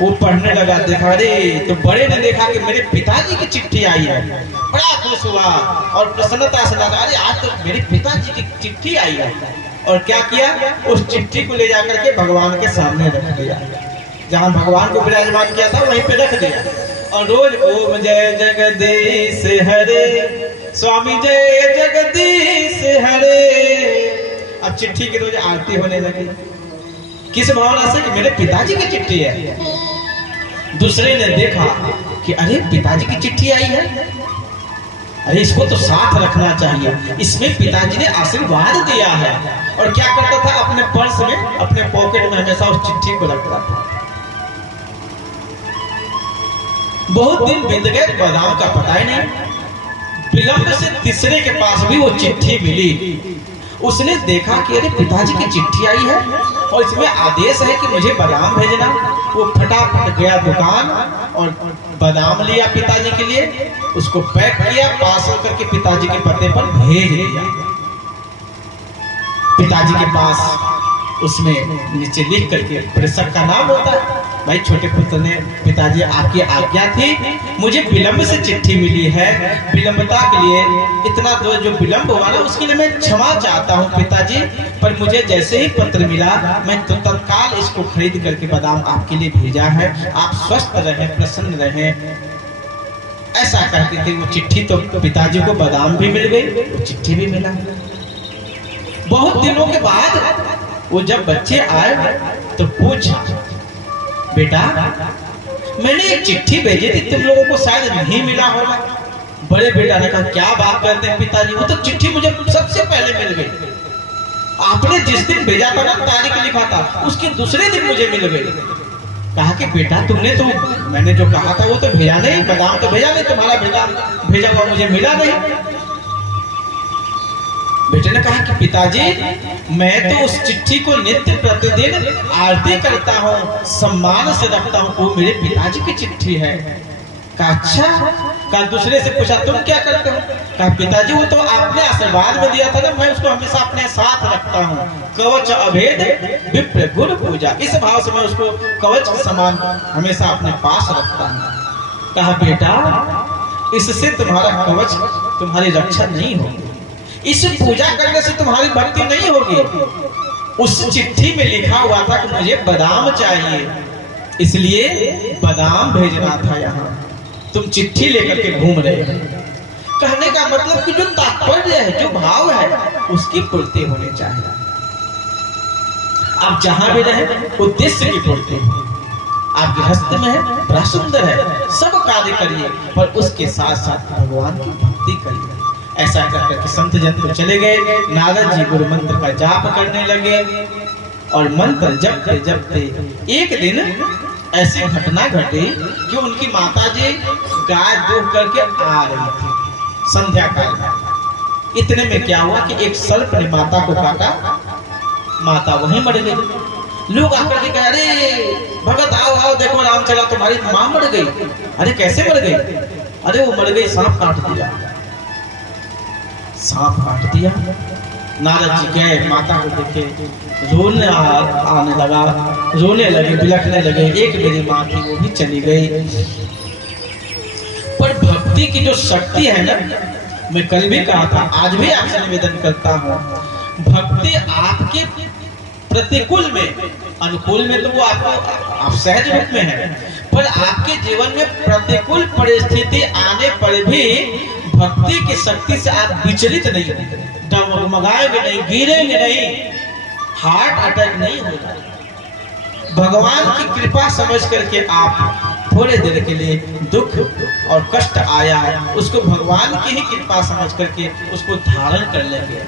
वो पढ़ने लगा, देखा, अरे तो बड़े ने देखा कि मेरे पिताजी की चिट्ठी आई है, बड़ा खुश हुआ और प्रसन्नता से लगा, अरे आज तो मेरे पिताजी की चिट्ठी आई है। और क्या किया, उस चिट्ठी को ले जाकर के भगवान के सामने रख दिया, जहाँ भगवान को विराजमान किया था वहीं पे रख दिया। और रोज ओम जय जगदीश हरे, स्वामी जय जगदीश हरे। अब चिट्ठी की रोज आरती होने लगी, किस भावना से कि मेरे पिताजी की चिट्ठी है। दूसरे ने देखा कि अरे पिताजी की चिट्ठी आई है, अरे इसको तो साथ रखना चाहिए, इसमें पिताजी ने आशीर्वाद दिया है। और क्या करता था, अपने पर्स में, अपने पॉकेट में हमेशा उस चिट्ठी को रखता था। बहुत दिन बीत गए, बादाम का पता ही नहीं। विलंब से तीसरे के पास भी वो चिट्ठी मिली। उसने देखा कि अरे पिताजी की चिट्ठी आई है और इसमें आदेश है कि मुझे बादाम भेजना। वो फटाफट गया दुकान और बादाम लिया पिताजी के लिए, उसको पैक किया, पास होकर के पिताजी के पते पर भेज दिया। पिताजी के पास उसमें नीचे लिख करके प्रेषक का नाम होता है। भाई छोटे पुत्र ने, पिताजी आपकी आज्ञा थी, मुझे विलंब से चिट्ठी मिली है, विलंबता के लिए इतना जो विलंब हुआ ना उसके लिए मैं क्षमा चाहता हूँ पिताजी, पर मुझे जैसे ही पत्र मिला मैं तो तत्काल इसको खरीद करके बादाम आपके लिए भेजा है, आप स्वस्थ रहें, प्रसन्न रहें। ऐसा कहते थे। वो चिट्ठी तो पिताजी को बादाम भी मिल गई, वो चिट्ठी भी मिला। बहुत दिनों के बाद वो जब बच्चे आए तो पूछा, बेटा मैंने एक चिट्ठी भेजी थी, तुम लोगों को शायद नहीं मिला होगा। बड़े बेटा ने कहा, क्या बात करते हैं पिताजी, वो तो चिट्ठी मुझे सबसे पहले मिल गई। आपने जिस दिन भेजा था ना, तारीख लिखा था, उसके दूसरे दिन मुझे मिल गई। कहा कि बेटा तुमने तो, मैंने जो कहा था वो तो भेजा नहीं, बादाम तो भेजा नहीं, तुम्हारा भेजा हुआ मुझे मिला नहीं। बेटे ने कहा कि पिताजी मैं तो उस चिट्ठी को नित्य प्रतिदिन आरती करता हूँ, सम्मान से रखता हूँ, वो मेरे पिताजी की चिट्ठी है। कहा अच्छा। कहा दूसरे से पूछा, तुम क्या करते हो? कहा पिताजी वो तो आपने आशीर्वाद में दिया था ना, मैं उसको हमेशा अपने साथ रखता हूँ। कवच अभेद विप्र गुरु पूजा, इस भाव से मैं उसको कवच के समान हमेशा अपने पास रखता हूँ। कहा बेटा इससे तुम्हारा कवच, तुम्हारी रक्षा नहीं होगी, इस पूजा करने से तुम्हारी भक्ति नहीं होगी। उस चिट्ठी में लिखा हुआ था कि मुझे बादाम चाहिए, इसलिए बादाम भेजना था यहाँ, तुम चिट्ठी लेकर के घूम रहे हो। कहने का मतलब कि जो तात्पर्य है, जो भाव है, उसकी पूर्ति होनी चाहिए। आप जहां भी रहे उद्देश्य की पूर्ति हो। आपके हस्त में है, बड़ा सुंदर है, सब कार्य करिए, पर उसके साथ साथ भगवान की भक्ति करिए। ऐसा करके के संत जन तो चले गए। नारद जी गुरु मंत्र का जाप करने लगे और मंत्र जपते जपते एक दिन ऐसी घटना घटी कि उनकी माता जी गाय दूध करके आ रही थी संध्या काल में। इतने में क्या हुआ कि एक सर्प ने माता को काटा, माता वहीं मर गई। लोग आकर के कह, अरे भगत आओ आओ देखो राम चला, तुम्हारी मां मर गई। अरे कैसे मर गई? अरे वो मर गई, सांप काट दिया। सांप काट दिया। नारद जी गए, माता को देखे, रोने आने लगा, रोने लगे, बिलखने लगे। एक मेरी माँ थी, वो भी चली गई। पर भक्ति की जो शक्ति है ना, मैं कल भी कहा था, आज भी आपसे निवेदन करता हूँ, भक्ति आपके प्रतिकूल में, अनुकूल में तो वो आपको आप सहज रूप में है, पर आपके जीवन में प्रतिकूल परिस्थिति आने पर भी भक्ति की शक्ति से आप विचलित नहीं होंगे, डगमगाएंगे नहीं, गिरेंगे नहीं, हार्ट अटैक नहीं होगा। भगवान की कृपा समझ करके आप थोड़े देर के लिए दुख और कष्ट आया है, उसको भगवान की ही कृपा समझ करके उसको धारण कर लेंगे।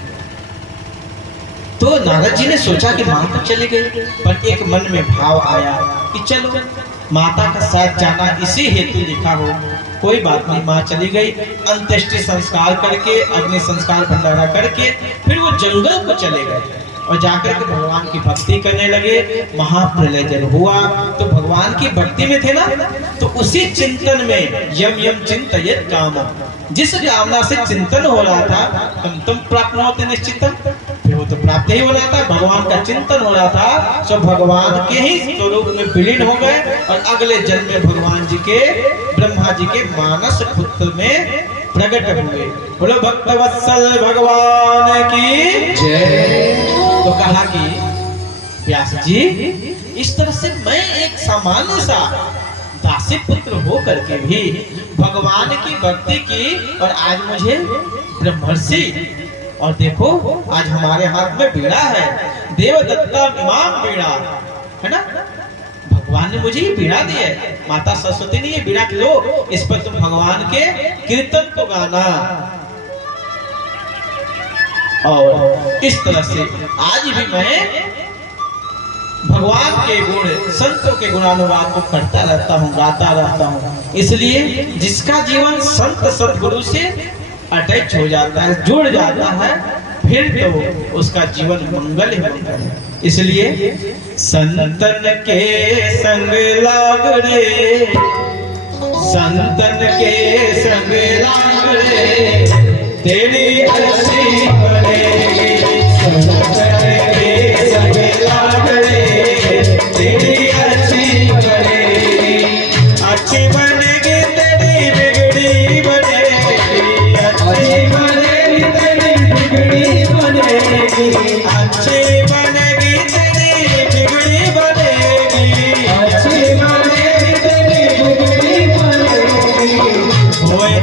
तो नारद जी ने सोचा कि माँ तो चली गई, पर एक मन में भाव आया कि चलो माता का साथ जाना इसी हेतु लिखा हो, कोई बात नहीं, माँ चली गई। अंत्येष्टि संस्कार करके, अग्नि संस्कार भंडारा करके फिर वो जंगल को चले गए और जाकर के भगवान की भक्ति करने लगे। महाप्रलय जब हुआ तो भगवान की भक्ति में थे ना, तो उसी चिंतन में यम यम चिंतयेत कामम, जिस कामना से चिंतन हो रहा था, तुम प्राप्त होते निश्चितम, फिर वो तो प्राप्त ही हो रहा था, भगवान का चिंतन हो रहा था, सब भगवान के ही स्वरूप में विलीन हो गए और अगले जन्म में भगवान जी के, ब्रह्मा जी के मानस पुत्र में प्रकट हुए। बोलो भक्तवत्सल भगवान की जय। तो कहा कि व्यास जी, इस तरह से मैं एक सामान्य सा दासी पुत्र हो करके भी भगवान की भक्ति की, और आज मुझे ब्रह्मर्षि, और देखो आज हमारे हाथ में बीड़ा है, देवदत्ता इमाम बीड़ा है ना, भगवान ने मुझे ये बीड़ा दी है, माता सरस्वती ने ये बीड़ा लो, इस पर तुम भगवान के कीर्तन को गाना। और इस तरह से आज भी मैं भगवान के गुण, संतों के गुणानुवाद को करता रहता हूँ, गाता रहता हूँ। इसलिए जिसका जीवन संत सद्गुरु से अटैच हो जाता है, जुड़ जाता है, फिर तो उसका जीवन मंगल ही मंगल है। इसलिए संतन के संग लाग रे, संतन के संग लाग रे, तेरी अर्जी बनेगी।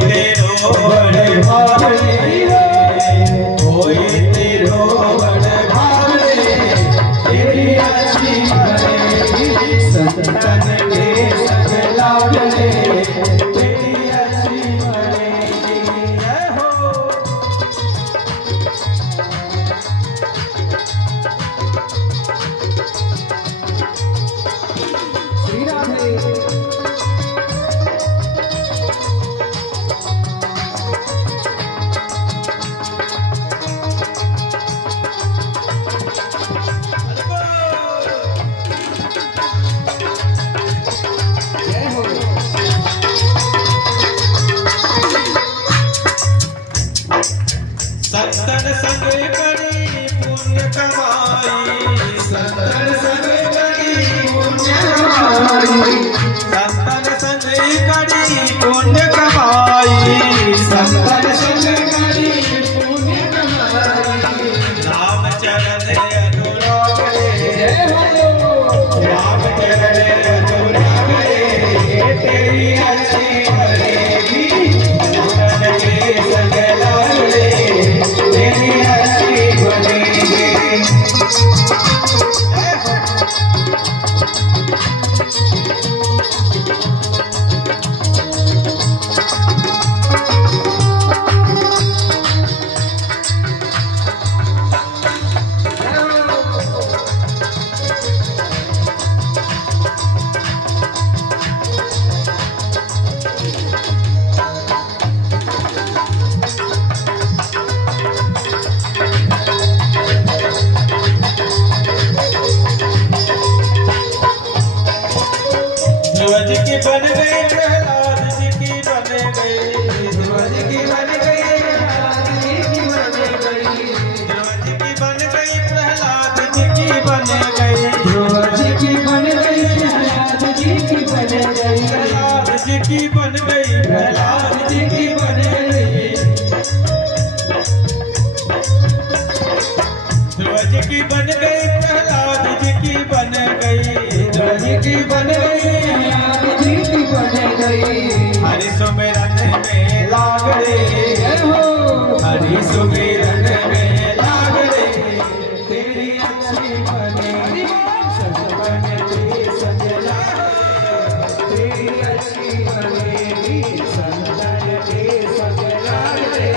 तेरो बड़ भाग रे, होए तेरो बड़ भाग रे, तेरी अच्छी बनेगी संतन के संग लाग रे, तेरी अच्छी बनेगी। जय हो। श्री राधे। जय हो। संतन संग करी पुण्य कमाई, संतन संग करी पुण्य कमाई, संतन संग करी पुण्य कमाई, संतन संग करी पुण्य कमाई, राम चरण अनुराग रे, राम चरण अनुराग रे, तेरी अच्छी बनेगी संतन के संग लाग रे, तेरी अच्छी बनेगी। ध्रुव जी की बन गई प्रहलाद जी की बन गई, ध्रुव जी की बन गई प्रहलाद जी की बन गई, ध्रुव जी की बन गई प्रहलाद जी की बन गई, ध्रुव जी की बन गई प्रहलाद जी की बन गई, प्रहलाद जी की बन गई, प्रहलाद जी की बन गई, ध्रुव जी की बन गई प्रहलाद जी की बन गई, ध्रुव जी की बन गई प्रहलाद जी की बन गई। हरि सुमिरन में लाग रे, जय हो। हरि सुमिरन में लाग रे, तेरी अच्छी बनेगी संतन के संग लाग रे, तेरी अच्छी बनेगी संतन के संग लाग रे,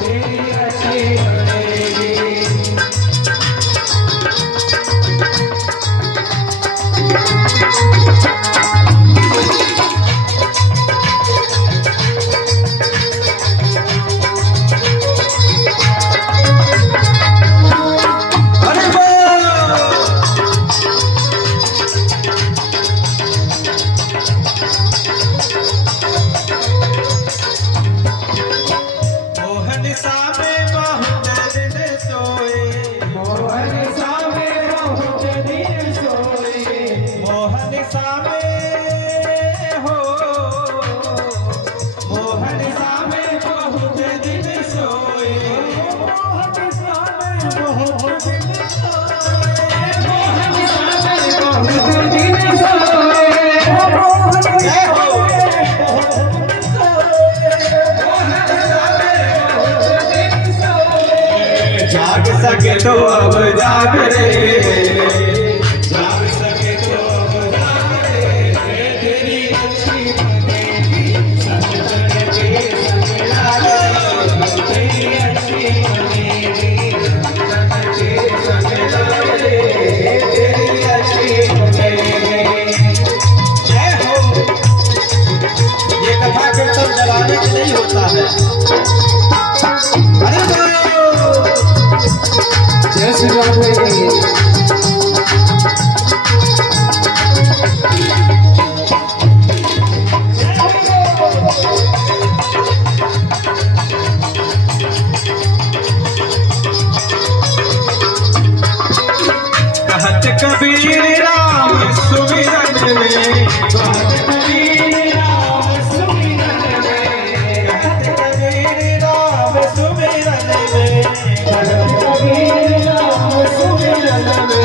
तेरी अच्छी बनेगी। हरि बोल। मोहन सामे बहुत दिन सोए, मोहन सामे बहुत दिन सोए, मोहन सामे हो, मोहन सामे बहुत दिन सोए, मोहन सामे बहुत दिन सोए, मोहन सामे बहुत दिन सोए, जय हो। जाग सके तो अब जाग रे, जाग सके तो अब जाग रे, तेरी अच्छी बनेगी संतन के संग लाग रे, तेरी अच्छी बनेगी संतन के संग लाग रे, तेरी अच्छी बनेगी। जय हो। ये कथा कीर्तन जलाने के नहीं होता है। अरे बोलो। जय श्री राधे। कहत कबीर राम सुमिरन में, कहत कबीर राम सुमिरन में, कहत कबीर राम सुमिरन में, कबीर राम सुमिरन में,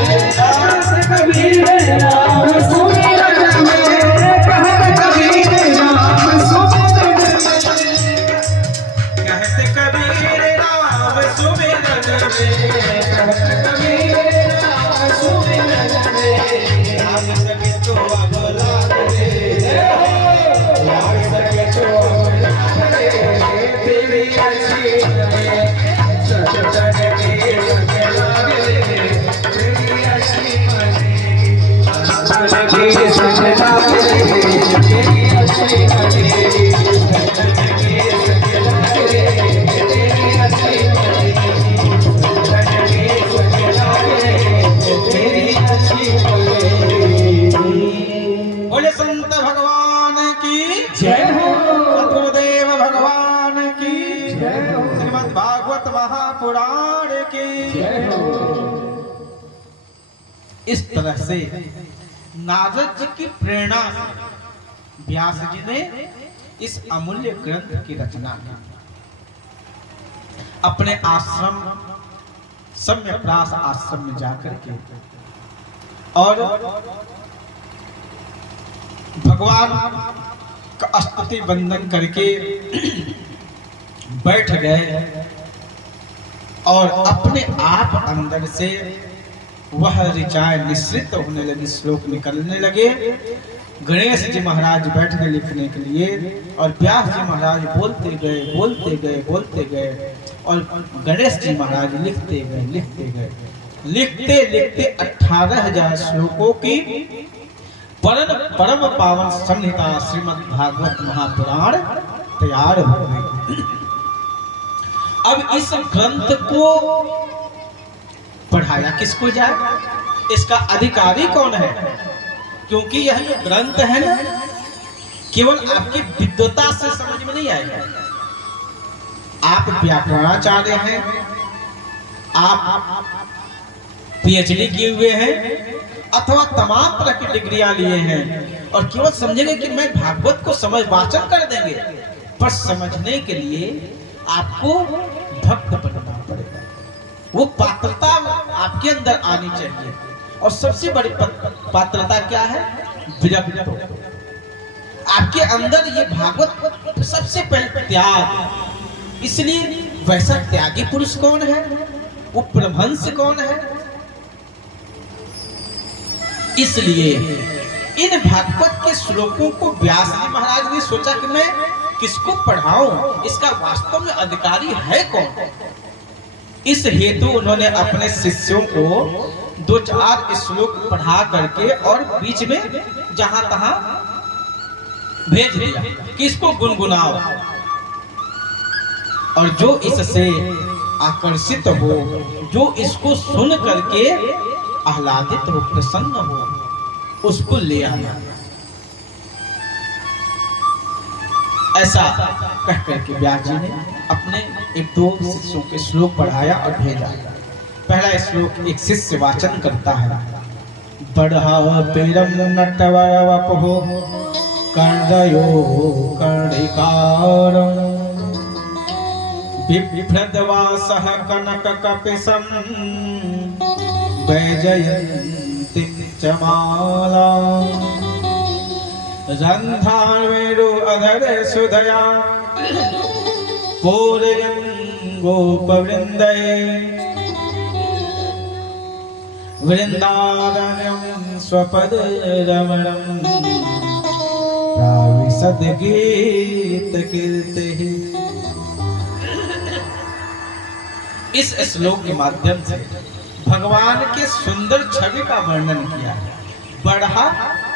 बोले संत भगवान की जय हो। सद्गुरुदेव भगवान की जय हो। श्रीमद् भागवत महापुराण की जय हो। इस तरह से नारद जी की प्रेरणा से व्यास जी ने इस अमूल्य ग्रंथ की रचना की। अपने आश्रम सम्यप्रास आश्रम में जाकर के और भगवान का स्तुति वंदन करके बैठ गए और अपने आप अंदर से वह ऋचाएं निश्रित होने लगी, श्लोक निकलने लगे। गणेश जी महाराज बैठ गए लिखने के लिए और व्यास जी महाराज बोलते गए और गणेश जी महाराज लिखते लिखते 18,000 श्लोकों की परम पावन संहिता श्रीमद् भागवत महापुराण तैयार हो गई। अब इस ग्रंथ को पढ़ाया किसको जाए, इसका अधिकारी कौन है? क्योंकि यह जो ग्रंथ है ना, केवल आपकी विद्वता से समझ में नहीं आएगा। आप व्याकरणाचार्य हैं, आप पीएचडी किए हुए हैं अथवा तमाम तरह की डिग्रियां लिए हैं और केवल समझेंगे कि मैं भागवत को समझ वाचन कर देंगे, पर समझने के लिए आपको भक्त बनना पड़ेगा। वो पात्रता आपके अंदर आनी चाहिए और सबसे बड़ी पात्रता क्या है? विरक्त। आपके अंदर ये भागवत सबसे पहले त्याग। इसलिए वैसा त्यागी पुरुष कौन है? वो परमहंस कौन है? इसलिए इन भागवत के श्लोकों को व्यास जी महाराज ने सोचा कि मैं किसको पढ़ाऊं, इसका वास्तव में अधिकारी है कौन। इस हेतु उन्होंने अपने शिष्यों को 2-4 श्लोक पढ़ा करके और बीच में जहां तहां भेज दिया कि इसको गुनगुनाओ, और जो इससे आकर्षित हो, जो इसको सुन करके आह्लादित हो, प्रसन्न हो, उसको ले आना। ऐसा कह करके व्यास जी ने अपने 1-2 शिष्यों के श्लोक पढ़ाया और भेजा। पहला श्लोक एक शिष्य वाचन करता है। बढ़ा पेरम नटवर वपहो कर्णयो कर्णिकारं बिभ्रद्वासः कनक कपिशं वैजयन्तीं च मालां रन्ध्रामेरु अधर सुधया पूरयन् गोपवृन्दै वृन्दारण्यं स्वपदरमणं प्राविशद् गीतकीर्तिः। इस श्लोक के माध्यम से भगवान के सुंदर छवि का वर्णन किया है। बढ़ा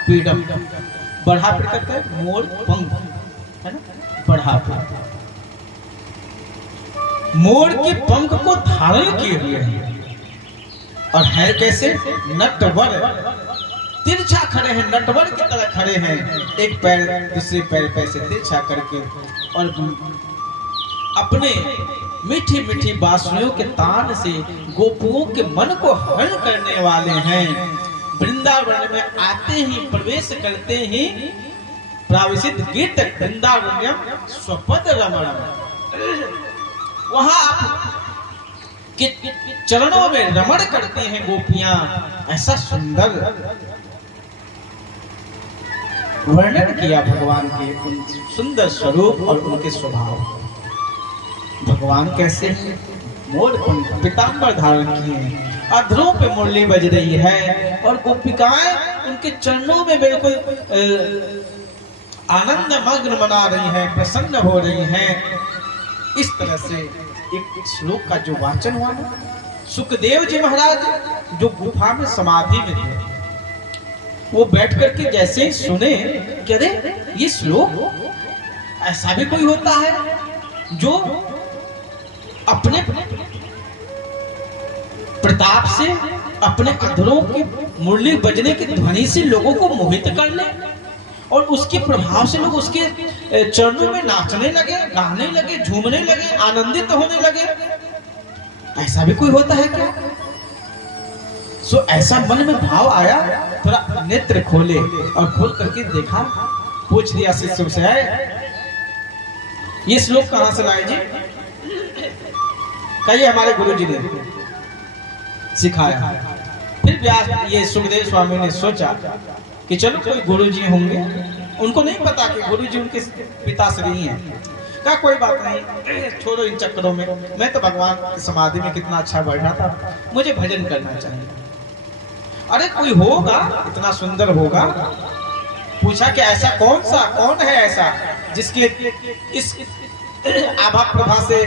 पीड़म, बढ़ा पीड़ करते हैं मोर पंख, है ना? बढ़ा पीड़ मोर के पंख को धारण किए हुए हैं और है कैसे? नटवर, तिरछा खड़े हैं, नटवर की तरह खड़े हैं, एक पैर दूसरे पैर पे से तिरछा करके, और अपने मीठी मीठी बांसुरियों के तान से गोपुओं के मन को हरण करने वाले हैं। वृंदावन में आते ही, प्रवेश करते ही प्राविशित गीत वृंदावन्यम स्वपद रमणम, वहां आप के चरणों में रमण करते हैं गोपियां। ऐसा सुंदर वर्णन किया भगवान के उन सुंदर स्वरूप और उनके स्वभाव। भगवान कैसे हैं? मोर पीताम्बर धारण किए हैं, अधरों पे मुरली बज रही है और गोपिकाएं उनके चरणों में बिल्कुल आनंद मग्न मना रही हैं, प्रसन्न हो रही हैं। इस तरह से एक श्लोक का जो वाचन हुआ ना, सुखदेव जी महाराज जो गुफा में समाधि में थे, वो बैठ करके जैसे ही सुने कि अरे ये श्लोक ऐसा भी कोई होता है जो अपने प्रताप से, अपने अधरों की मुरली बजने की ध्वनि से लोगों को मोहित कर ले और उसके प्रभाव से लोग उसके चरणों में नाचने लगे, गाने लगे, झूमने लगे, आनंदित होने लगे। ऐसा भी कोई होता है क्या? सो ऐसा मन में भाव आया, थोड़ा नेत्र खोले और खोल करके देखा, पूछ दिया शिष्य से, है ये श्लोक कहां से लाए जी? कहिए हमारे गुरुजी ने सिखाया। फिर व्यास ये सुखदेव स्वामी ने सोचा कि चलो कोई गुरुजी होंगे, उनको नहीं पता कि गुरुजी उनके पिताश्री हैं। कहा कोई बात नहीं, छोड़ो इन चक्करों में, मैं तो भगवान की समाधि में कितना अच्छा बैठा था, मुझे भजन करना चाहिए। अरे कोई होगा, इतना सुंदर होगा। पूछा कि ऐसा कौन है ऐसा जिसके इस आभा प्रभा से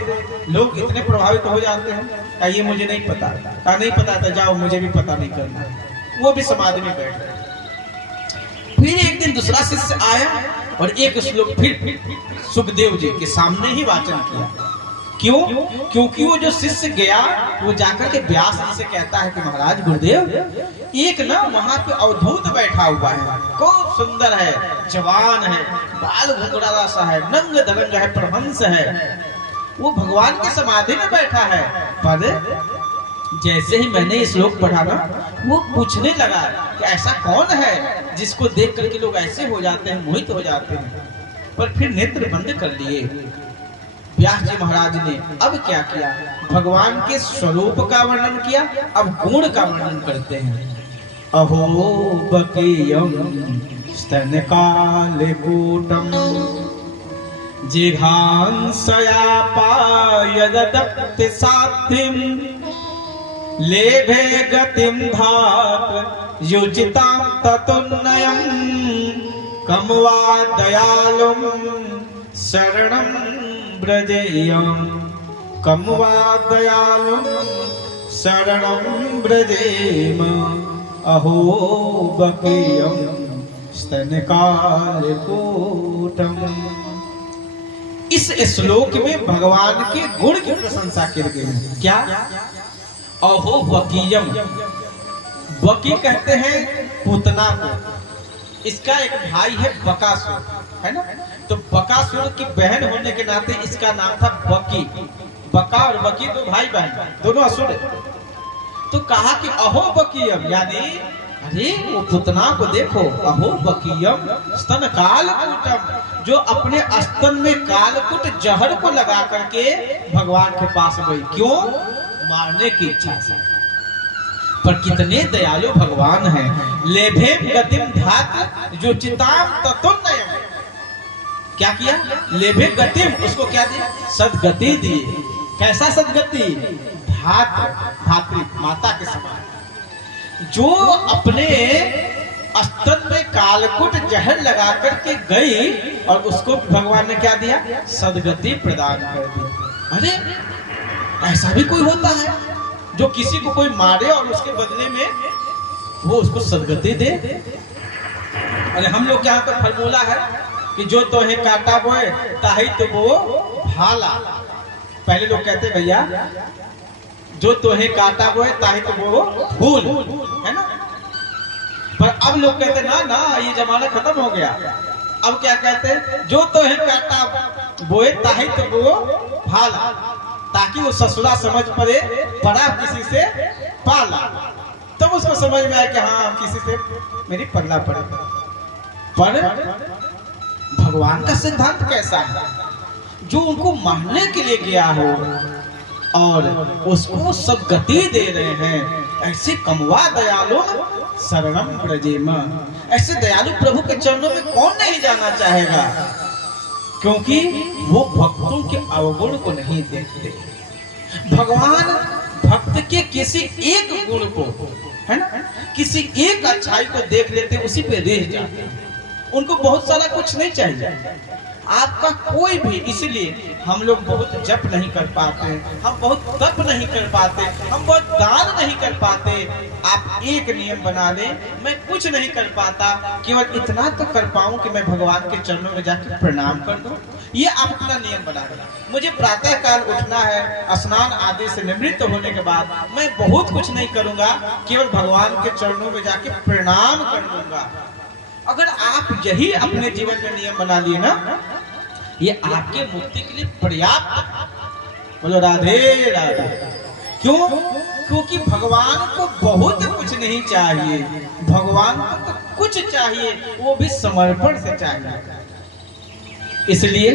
लोग इतने प्रभावित हो जाते हैं? कहा ये मुझे नहीं पता। कहा नहीं पता तो जाओ, मुझे भी पता नहीं करना। वो भी समाधि में बैठ गए। फिर एक दिन दूसरा शिष्य आया और एक श्लोक फिर सुखदेव जी के सामने ही वाचन किया। क्यों? क्योंकि वो जो शिष्य गया वो जाकर के व्यास जी से कहता है कि महाराज गुरुदेव, एक ना वहां पे अवधूत बैठा हुआ है, खूब सुंदर है, जवान है, बाल घुंघराला सा है, नंग धरंग है, परहंस है, वो भगवान की समाधि में बैठा है। पर जैसे ही मैंने ये श्लोक पढ़ा ना, वो पूछने लगा कि ऐसा कौन है जिसको देख करके लोग ऐसे हो जाते हैं, मोहित हो जाते हैं। पर फिर नेत्र बंद कर लिए। व्यास जी महाराज ने अब क्या किया? भगवान के स्वरूप का वर्णन किया, अब गुण का वर्णन करते हैं। अहो बकीयम स्तनकालकूटम जिघांसया पायदत्त साथिम लेभे गतिम धात युचितां ततुन्नयं कमवा दयालुम शरणं ब्रजेयं कमवा दयालुं शरणं ब्रजेम अहो बकीयं स्तनकालकूटम्। इस श्लोक में भगवान के गुण की प्रशंसा की गई। क्या? अहो बकीयम। बकी कहते हैं पूतना को। इसका एक भाई है बकासुर, है ना? तो बकासुर की बहन होने के नाते इसका नाम था बकी। बका और बकी दो भाई बहन, दोनों असुर। तो कहा कि अहो बकीयम, यानी अरे वो पुतना को देखो, अहो बकीयम स्तन कालकूटम, जो अपने स्तन में कालकूट जहर को लगा करके भगवान के पास गई। क्यों? मारने की इच्छा से। पर कितने दयालु भगवान हैं। लेभे गतिम धात जो चिताम ततुन्नयम। क्या किया? लेभे गतिम, उसको क्या दिया? सदगति दी। कैसा सदगति? धात, धात्री, माता के समान। जो अपने स्तन में कालकूट जहर लगा करके गई और उसको भगवान ने क्या दिया? सदगति प्रदान कर दी। अरे ऐसा भी कोई होता है जो किसी को कोई मारे और उसके बदले में वो उसको सदगति दे? अरे हम लोग क्या तो फॉर्मूला है कि जो तोहे काटा बोए ताही तो वो भाला। पहले लोग कहते भैया जो तोहे काटा बोए ताही तो वो फूल, है ना? पर अब लोग कहते ना ना, ये जमाना खत्म हो गया। अब क्या कहते? जो तोहे काटा बोए ताही तो वो भाला, ताकि वो ससुरा समझ पड़ा किसी से पाला, तब तो उसको समझ में आए कि हाँ किसी से मेरी पल्ला पड़े। पर भगवान का सिद्धांत कैसा है? जो उनको मारने के लिए गया हो और उसको सब गति दे रहे हैं, ऐसे कमवा दयालु शरणम ब्रजेम। ऐसे दयालु प्रभु के चरणों में कौन नहीं जाना चाहेगा? क्योंकि वो भक्तों के अवगुण को नहीं देखते। भगवान भक्त के किसी एक गुण को, है ना, किसी एक अच्छाई को देख लेते, उसी पे रह जाते हैं। उनको बहुत सारा कुछ नहीं चाहिए, आपका कोई भी। इसलिए हम लोग बहुत जप नहीं कर पाते, हम बहुत तप नहीं कर पाते, हम बहुत दान नहीं कर पाते। आप एक नियम बना लें, मैं कुछ नहीं कर पाता, केवल इतना तो कर पाऊं कि मैं भगवान के चरणों में जाकर प्रणाम कर दूं। ये आप अपना नियम बना लें। मुझे प्रातः काल उठना है, स्नान आदि से निवृत्त होने के बाद मैं बहुत कुछ नहीं करूंगा, केवल भगवान के चरणों में जाके प्रणाम कर दूंगा। अगर आप यही अपने जीवन में नियम बना लिए ना, ये आपके मुक्ति के लिए पर्याप्त है। बोलो राधे राधे। क्यों? क्योंकि भगवान को बहुत कुछ नहीं चाहिए, भगवान को तो कुछ चाहिए, वो भी समर्पण से चाहिए। इसलिए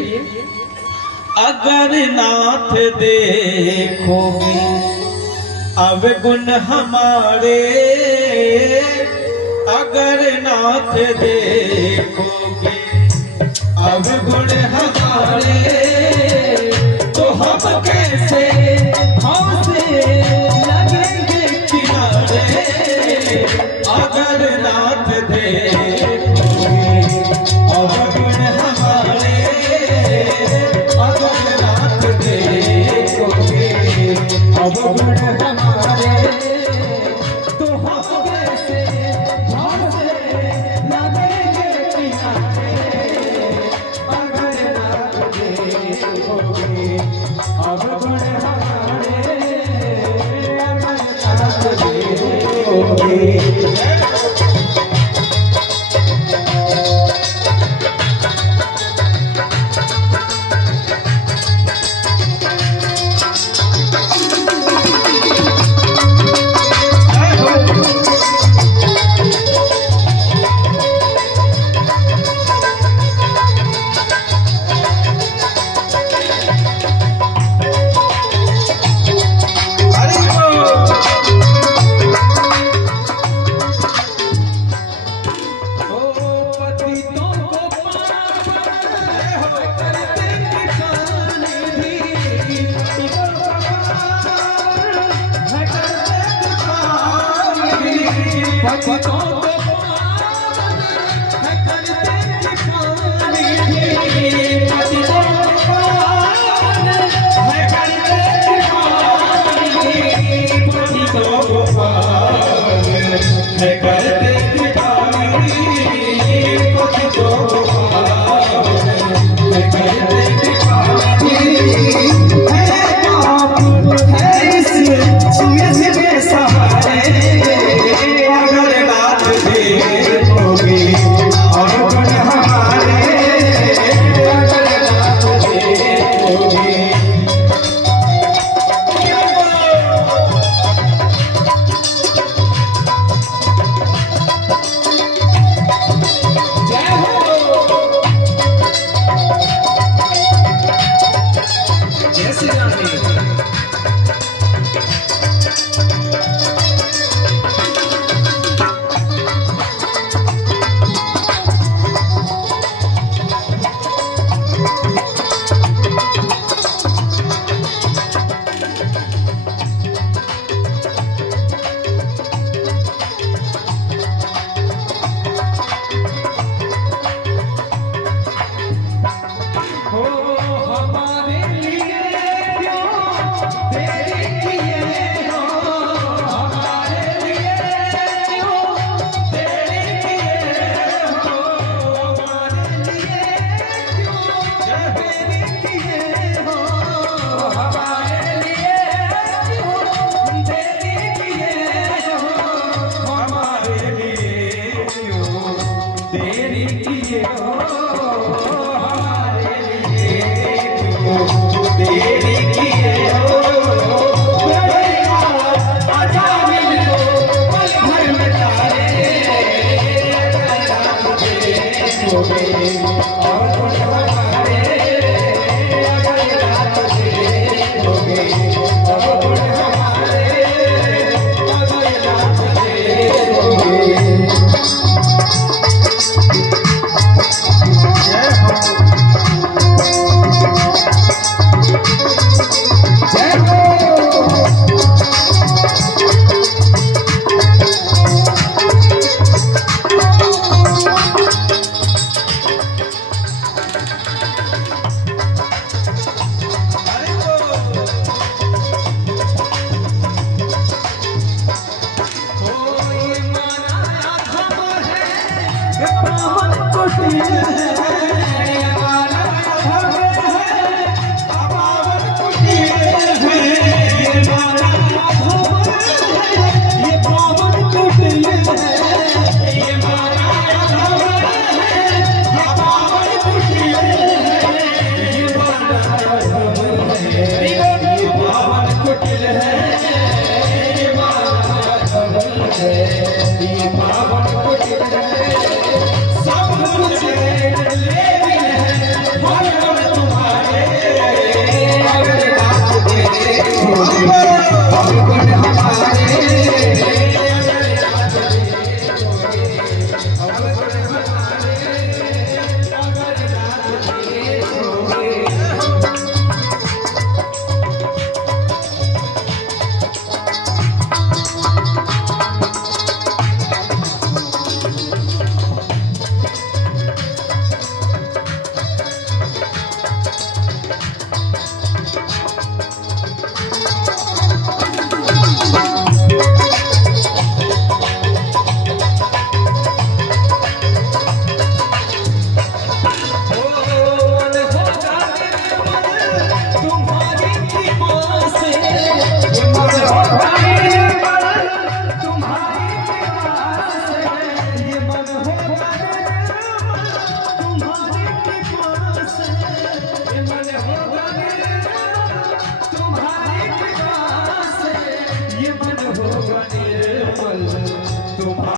अगर नाथ देखोगे अवगुण हमारे, अगर नाथ देखोगे अवगुण हमारे, तो हम कैसे हमसे लगेंगे किनारे। अगर नाथ देखोगे अवगुण हमारे, अगर नाथ देखोगे अवगुण हमारे, तो हम कैसे हमसे लगेंगे किनारे। अगर नाथ देखोगे अवगुण हमारे, अगर नाथ देखोगे। से ये मन होगा निर्मल तुम्हारी कृपा से, ये मन होगा निर्मल तुम्हारी कृपा से, ये मन होगा निर्मल तुम्हारी कृपा से, ये मन होगा निर्मल तुम्हारी